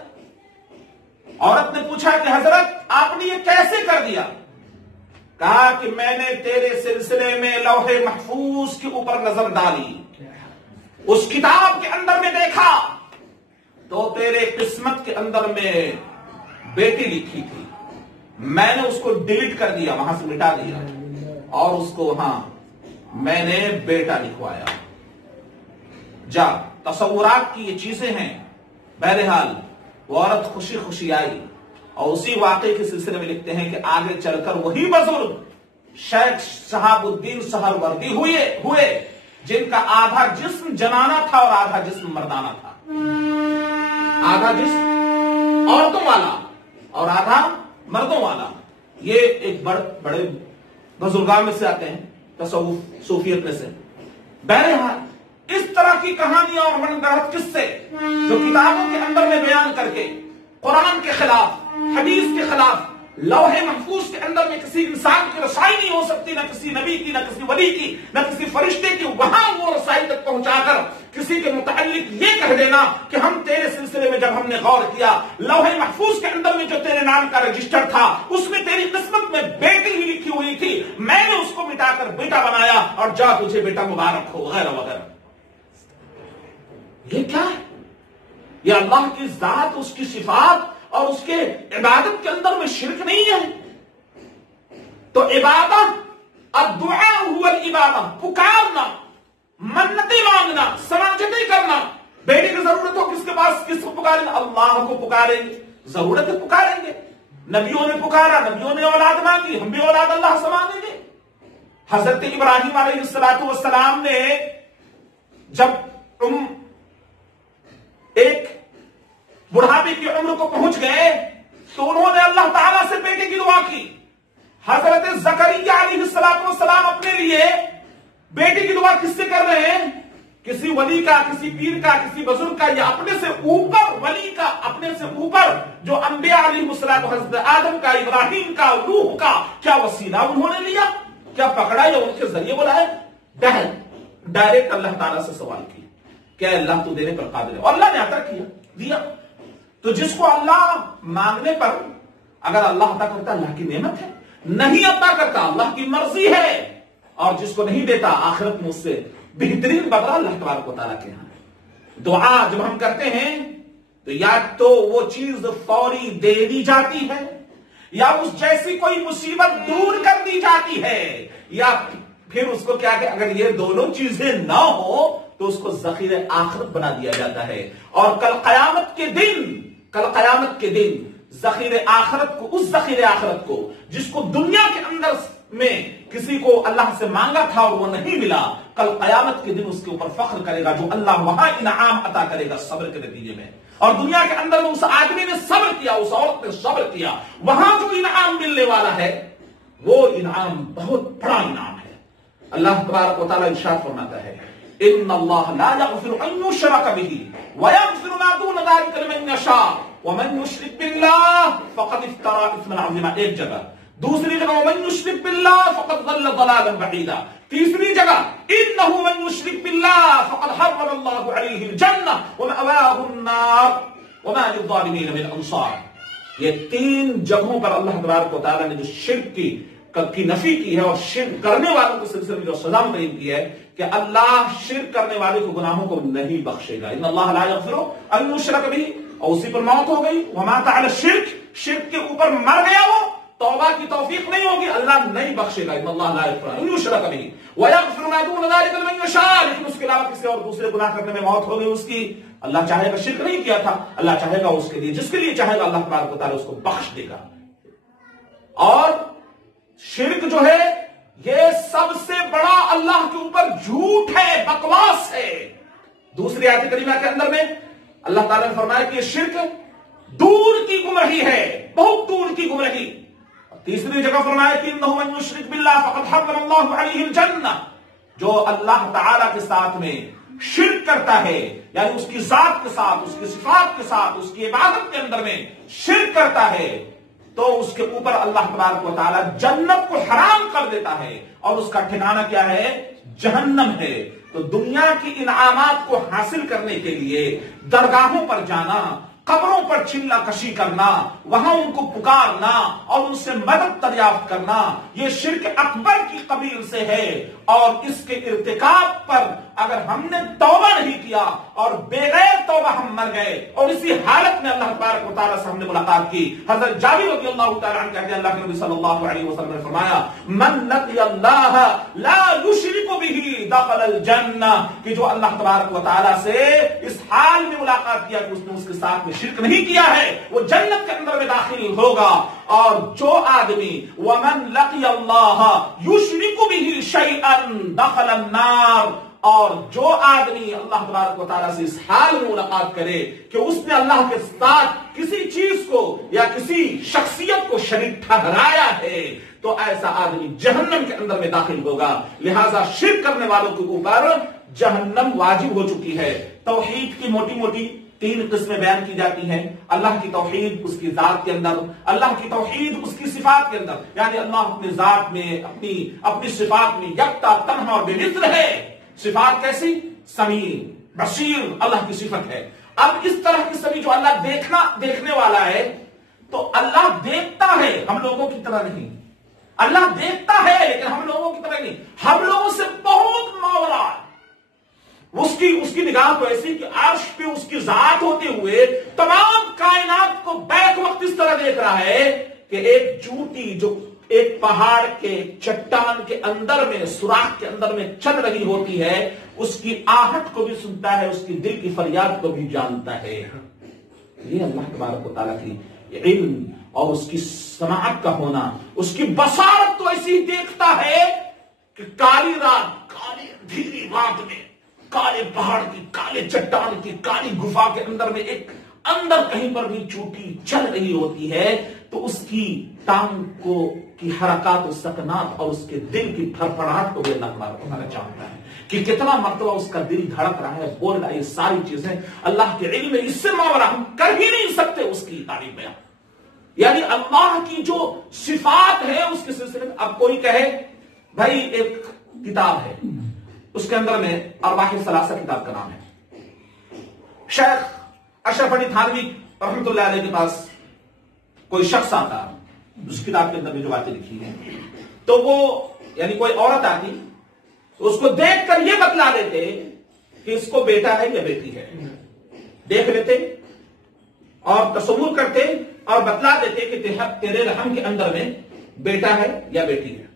عورت نے پوچھا کہ حضرت آپ نے یہ کیسے کر دیا؟ کہا کہ میں نے تیرے سلسلے میں لوح محفوظ کے اوپر نظر ڈالی، اس کتاب کے اندر میں دیکھا تو تیرے قسمت کے اندر میں بیٹی لکھی تھی، میں نے اس کو ڈیلیٹ کر دیا، وہاں سے مٹا دیا، اور اس کو ہاں میں نے بیٹا لکھوایا۔ جا، تصورات کی یہ چیزیں ہیں۔ بہرحال وہ عورت خوشی خوشی آئی، اور اسی واقعے کے سلسلے میں لکھتے ہیں کہ آگے چل کر وہی بزرگ شیخ شہاب الدین سہروردی ہوئے جن کا آدھا جسم جنانہ تھا اور آدھا جسم مردانہ تھا، آدھا جسم عورتوں والا اور آدھا مردوں والا۔ یہ ایک بڑے بزرگان میں سے آتے ہیں، تصوف صوفیت میں سے۔ بہرحال اس طرح کی کہانیاں اور من گڑھت قصے جو کتابوں کے اندر میں بیان کر کے قرآن کے خلاف، حدیث کے خلاف، لوح محفوظ کے اندر میں کسی انسان کی رسائی نہیں ہو سکتی، نہ کسی نبی کی، نہ کسی ولی کی، نہ کسی فرشتے کی، وہاں وہ رسائی تک پہنچا کر کسی کے متعلق یہ کہہ دینا کہ ہم تیرے سلسلے میں جب ہم نے غور کیا، لوح محفوظ کے اندر میں جو تیرے نام کا رجسٹر تھا اس میں تیری قسمت میں بیٹی ہی لکھی ہوئی تھی، میں نے اس کو مٹا کر بیٹا بنایا، اور جا تجھے بیٹا مبارک ہو، وغیرہ وغیرہ۔ یہ کیا ہے؟ یہ اللہ کی ذات، اس کی صفات اور اس کے عبادت کے اندر میں شرک نہیں ہے۔ تو عبادت، الدعاء هو العبادت، پکارنا، منتیں مانگنا، سماجتیں کرنا۔ بیٹے کی ضرورت ہو کس کے پاس، کس کو پکاریں گے؟ اللہ کو پکاریں گے، ضرورت ہے پکاریں گے۔ نبیوں نے پکارا، نبیوں نے اولاد مانگی، ہم بھی اولاد اللہ سے مانگیں گے۔ حضرت ابراہیم علیہ السلام نے جب ایک بڑھاپے کی عمر کو پہنچ گئے تو انہوں نے اللہ تعالیٰ سے بیٹے کی دعا کی۔ حضرت زکریا علیہ السلام اپنے لیے بیٹے کی دعا کس سے کر رہے ہیں؟ کسی ولی کا، کسی پیر کا، کسی بزرگ کا، یا اپنے سے اوپر ولی کا، اپنے سے اوپر جو انبیاء علیہ السلام، حضرت آدم کا، ابراہیم کا، نوح کا، کیا وسیلہ انہوں نے لیا؟ کیا پکڑا یا ان کے ذریعے بلائے؟ ڈائریکٹ اللہ تعالیٰ سے سوال کیا کہ اللہ تو دینے پر قادر ہے، اور اللہ نے عطا کیا، دیا۔ تو جس کو اللہ مانگنے پر اگر اللہ عطا کرتا اللہ کی نعمت ہے، نہیں عطا کرتا اللہ کی مرضی ہے، اور جس کو نہیں دیتا آخرت میں اس سے بہترین بدلہ اللہ تبارک و تعالیٰ کے ہاں ہے۔ دعا جب ہم کرتے ہیں تو یا تو وہ چیز فوری دے دی جاتی ہے، یا اس جیسی کوئی مصیبت دور کر دی جاتی ہے، یا پھر اس کو کیا کہ اگر یہ دونوں چیزیں نہ ہو تو اس کو ذخیرہ آخرت بنا دیا جاتا ہے، اور کل قیامت کے دن ذخیرہ آخرت کو، اس ذخیرہ آخرت کو جس کو دنیا کے اندر میں کسی کو اللہ سے مانگا تھا اور وہ نہیں ملا، کل قیامت کے دن اس کے اوپر فخر کرے گا جو اللہ وہاں انعام عطا کرے گا صبر کے نتیجے میں. اور دنیا کے اندر میں اس آدمی نے صبر کیا، اس عورت نے صبر کیا، وہاں جو انعام ملنے والا ہے وہ انعام بہت بڑا انعام ہے. اللہ تبارک و تعالی ارشاد فرماتا ہے ان اللہ لا یغفر ان یشرک به ویغفر ما دون ذلک لمن یشاء ومن یشرک باللہ فقد افترى اثما عظیما. ایک جگہ. دوسری جگہ ومن یشرک باللہ فقد ضل ضلالا بعیدا. تیسری جگہ انه من یشرک باللہ فقد حرم اللہ علیہ الجنہ ومأواہ النار وما للظالمین من انصار. یہ تین جگہوں پر اللہ تبارک و تعالی نے جو شرک کی نفی کی ہے اور شرک کرنے والوں کے سلسلے میں جو سزا متعین کی ہے کہ اللہ شرک کرنے والے کو گناہوں کو نہیں بخشے گا. ان اللہ لا یغفر ان یشرک به، اور اسی پر موت ہو گئی. ومات علی الشرک، شرک کے اوپر مر گیا وہ، توبہ کی توفیق نہیں ہوگی، اللہ نہیں بخشے گا. ان اللہ لا یغفر ان یشرک به ویغفر ما دون ذلک لمن یشاء. لیکن اس کے علاوہ کسی اور دوسرے گناہ کرنے میں موت ہو گئی اس کی، اللہ چاہے گا شرک نہیں کیا تھا، اللہ چاہے گا اس کے لیے، جس کے لیے چاہے گا اللہ تبارک و تعالی اس کو بخش دے گا. اور شرک جو ہے یہ سب سے بڑا اللہ کے اوپر جھوٹ ہے، بکواس ہے. دوسری آیت کریمہ کے اندر میں اللہ تعالیٰ نے فرمایا کہ یہ شرک دور کی گمراہی ہے، بہت دور کی گمراہی. تیسری جگہ فرمایا کہ انہ من یشرک باللہ فقد حرم اللہ علیہ الجنہ. جو اللہ تعالیٰ کے ساتھ میں شرک کرتا ہے، یعنی اس کی ذات کے ساتھ، اس کی صفات کے ساتھ، اس کی عبادت کے اندر میں شرک کرتا ہے، تو اس کے اوپر اللہ تبارک و تعالی جنت کو حرام کر دیتا ہے اور اس کا ٹھکانہ کیا ہے؟ جہنم ہے. تو دنیا کی انعامات کو حاصل کرنے کے لیے درگاہوں پر جانا، قبروں پر چلا کشی کرنا، وہاں ان کو پکارنا اور ان سے مدد دریافت کرنا، یہ شرک اکبر کی قبیل سے ہے. اور اس کے ارتکاب پر اگر ہم نے توبہ نہیں کیا اور بغیر توبہ ہم مر گئے اور اسی حالت میں اللہ تبارک و تعالیٰ سے ہم نے ملاقات کی. حضرت جابر رضی اللہ تعالیٰ عنہ کہتے ہیں اللہ کے نبی صلی اللہ علیہ وسلم نے فرمایا من لقی اللہ لا یشرک به دخل الجنہ، کہ جو اللہ تبارک و تعالیٰ سے اس حال میں ملاقات کیا کہ اس نے اس کے ساتھ میں شرک نہیں کیا ہے وہ جنت کے اندر میں داخل ہوگا. اور جو آدمی ومن لقی اللہ یشرک به شیئا دخل النار، اور جو آدمی اللہ تبارک و تعالیٰ سے اس حال میں ملاقات کرے کہ اس نے اللہ کے ساتھ کسی چیز کو یا کسی شخصیت کو شریک ٹھہرایا ہے تو ایسا آدمی جہنم کے اندر میں داخل ہوگا. لہذا شرک کرنے والوں کے اوپر جہنم واجب ہو چکی ہے. توحید کی موٹی موٹی تین قسمیں بیان کی جاتی ہیں. اللہ کی توحید اس کی ذات کے اندر، اللہ کی توحید اس کی صفات کے اندر، یعنی اللہ اپنی ذات میں اپنی صفات میں یکتا تنہا اور بے مثل ہے. صفات کیسی؟ سمیع بصیر اللہ کی صفت ہے. اب اس طرح کی سمیع جو اللہ دیکھنے والا ہے، تو اللہ دیکھتا ہے ہم لوگوں کی طرح نہیں. اللہ دیکھتا ہے لیکن ہم لوگوں کی طرح نہیں، ہم لوگوں سے بہت ماورا. اس کی نگاہ تو ایسی کہ عرش پہ اس کی ذات ہوتے ہوئے تمام کائنات کو بیک وقت اس طرح دیکھ رہا ہے کہ ایک چوٹی جو ایک پہاڑ کے چٹان کے اندر میں سوراخ کے اندر میں چل رہی ہوتی ہے، اس کی آہٹ کو بھی سنتا ہے، اس کی دل کی فریاد کو بھی جانتا ہے. یہ اللہ تبارک و تعالیٰ کی علم اور اس کی سماعت کا ہونا، اس کی بصارت تو ایسی دیکھتا ہے کہ کالی رات، کالی اندھیری رات میں کالے پہاڑ کی، کالے چٹان کی، کالی گفا کے اندر میں ایک اندر کہیں پر بھی چوٹی چل رہی ہوتی ہے تو اس کی ٹانگ کو کی حرکات و سکنات اور اس کے دل کی پھڑپڑاہٹ کو بھی اللہ تبارک و تعالیٰ جانتا ہے کہ کتنا مرتبہ اس کا دل دھڑک رہا ہے، بول رہا ہے. یہ ساری چیزیں اللہ کے علم میں، اس سے ماورا ہم کر ہی نہیں سکتے اس کی تعریف بیان. یعنی اللہ کی جو صفات ہے اس کے سلسلے میں اب کوئی کہے بھائی ایک کتاب ہے، اس کے اندر میں ارواح ثلاثہ کتاب کا نام ہے. شیخ اشرف علی تھانوی رحمۃ اللہ علیہ کے پاس کوئی شخص آتا، اس کتاب کے اندر میں جو باتیں لکھی ہیں، تو وہ یعنی کوئی عورت آتی، اس کو دیکھ کر یہ بتلا دیتے کہ اس کو بیٹا ہے یا بیٹی ہے. دیکھ لیتے اور تصور کرتے اور بتلا دیتے کہ تیرے رحم کے اندر میں بیٹا ہے یا بیٹی ہے.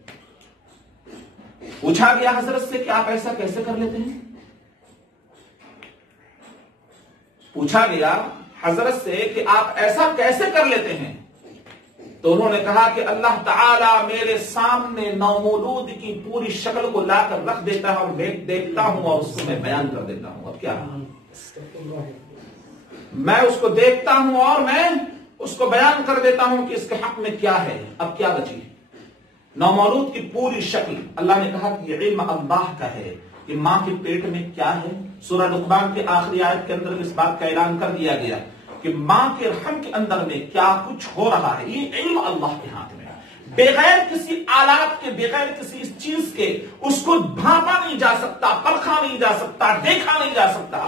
پوچھا گیا حضرت سے کہ آپ ایسا کیسے کر لیتے ہیں؟ پوچھا گیا حضرت سے کہ آپ ایسا کیسے کر لیتے ہیں؟ تو انہوں نے کہا کہ اللہ تعالیٰ میرے سامنے نومولود کی پوری شکل کو لا کر رکھ دیتا ہے اور میں دیکھتا ہوں اور اس کو میں بیان کر دیتا ہوں. اب کیا میں اس کو دیکھتا ہوں اور میں اس کو بیان کر دیتا ہوں کہ اس کے حق میں کیا ہے. اب کیا بچی؟ نومولود کی پوری شکل. اللہ نے کہا کہ یہ علم اللہ کا ہے کہ ماں کے پیٹ میں کیا ہے. سورہ لقمان کے آخری آیت کے اندر اس بات کا اعلان کر دیا گیا کہ ماں کے رحم کے اندر میں کیا کچھ ہو رہا ہے یہ علم اللہ کے ہاتھ میں ہے. بغیر کسی آلات کے، بغیر کسی اس چیز کے اس کو بھانپا نہیں جا سکتا، پرکھا نہیں جا سکتا، دیکھا نہیں جا سکتا.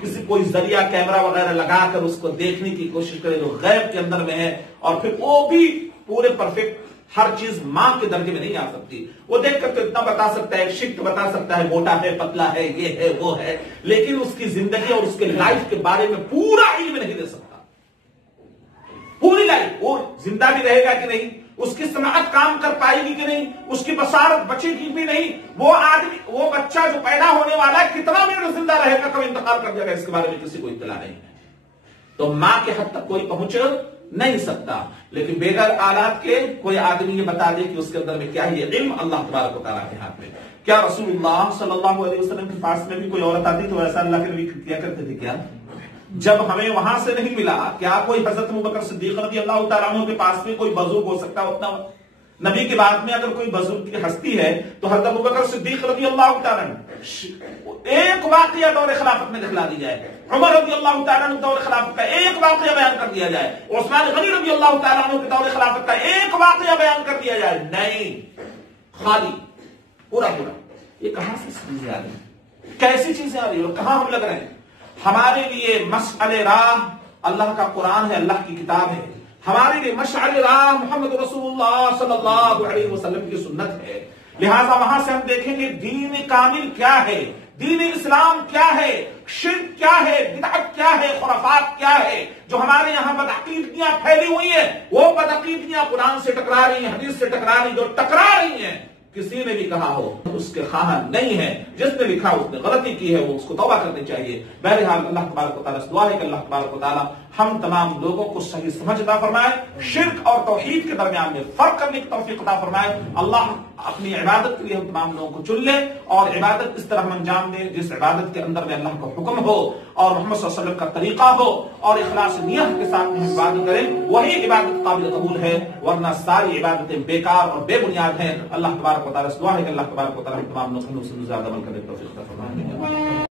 کسی کوئی ذریعہ کیمرہ وغیرہ لگا کر اس کو دیکھنے کی کوشش کرے جو غیب کے اندر میں ہے، اور پھر وہ بھی پورے پرفیکٹ ہر چیز ماں کے درجے میں نہیں آ سکتی. وہ دیکھ کر تو اتنا بتا سکتا ہے، شکل بتا سکتا ہے، موٹا ہے، پتلا ہے، یہ ہے، وہ ہے، لیکن اس کی زندگی اور اس کے لائف کے بارے میں پورا علم نہیں دے سکتا. پوری لائف وہ زندہ بھی رہے گا کہ نہیں، اس کی صنعت کام کر پائے گی کہ نہیں، اس کی بصارت بچے گی بھی نہیں، وہ آدمی، وہ بچہ جو پیدا ہونے والا ہے کتنا منٹ زندہ رہے گا، کب انتقال کر جائے گا، اس کے بارے میں کسی کو اطلاع نہیں ہے. تو ماں کے حد تک کوئی پہنچ نہیں سکتا. لیکن بغیر آلات کے کوئی آدمی یہ بتا دے کہ اس کے اندر میں کیا ہے، یہ علم اللہ تبارک و تعالیٰ کے ہاتھ میں. کیا رسول اللہ صلی اللہ علیہ وسلم کے پاس میں بھی کوئی عورت آتی تو ایسا اللہ کے نبی کیا کرتے تھے؟ کیا جب ہمیں وہاں سے نہیں ملا، کیا کوئی حضرت ابوبکر صدیق رضی اللہ تعالیٰ عنہ کے پاس میں کوئی بزرگ ہو سکتا اتنا؟ نبی کے بعد میں اگر کوئی بزرگ کی ہستی ہے تو حضرت ابوبکر صدیق رضی اللہ تعالیٰ عنہ. ایک واقعہ دور خلافت میں دکھلا دی جائے، عمر رضی اللہ تعالیٰ عنہ دور خلافت کا ایک واقعہ بیان کر دیا جائے، عثمان غنی رضی اللہ تعالیٰ عنہ کے دور خلافت کا ایک واقعہ بیان کر دیا جائے، نہیں، خالی پورا پورا. یہ کہاں سے چیزیں آ رہی ہیں، کیسی چیزیں آ رہی ہیں، کہاں ہم لگ رہے ہیں؟ ہمارے لیے مشعل راہ اللہ کا قرآن ہے، اللہ کی کتاب ہے. ہمارے لیے مشعل راہ محمد رسول اللہ صلی اللہ علیہ وسلم کی سنت ہے. لہذا وہاں سے ہم دیکھیں گے دین کامل کیا ہے، دین اسلام کیا ہے، شرک کیا ہے، بدعت کیا ہے، خرافات کیا ہے. جو ہمارے یہاں بدعقیدگیاں پھیلی ہوئی ہیں وہ بدعقیدگیاں قرآن سے ٹکرا رہی ہیں، حدیث سے ٹکرا رہی ہیں. جو ٹکرا رہی ہیں کسی نے بھی کہا ہو اس کے خواہاں نہیں ہے، جس نے لکھا اس نے غلطی کی ہے، وہ اس کو توبہ کرنی چاہیے. بہرحال اللہ تبارک و تعالیٰ سے دعا ہے کہ اللہ تبارک و تعالیٰ ہم تمام لوگوں کو صحیح سمجھ عطا فرمائے، شرک اور توحید کے درمیان میں فرق کرنے کی توفیق عطا فرمائے. اللہ اپنی عبادت کے لیے ہم تمام لوگوں کو چن لے اور عبادت اس طرح ہم انجام دیں جس عبادت کے اندر میں اللہ کا حکم ہو اور محمد صلی اللہ علیہ وسلم کا طریقہ ہو اور اخلاص نیت کے ساتھ ہم عبادت کریں. وہی عبادت قابل قبول ہے، ورنہ ساری عبادتیں بیکار اور بے بنیاد ہیں. اللہ تبارک و تعالیٰ سے دعا ہے کہ اللہ تبارک و تعالیٰ ہم تمام لوگوں کو زیادہ عمل کرنے کی توفیق عطا فرمائے.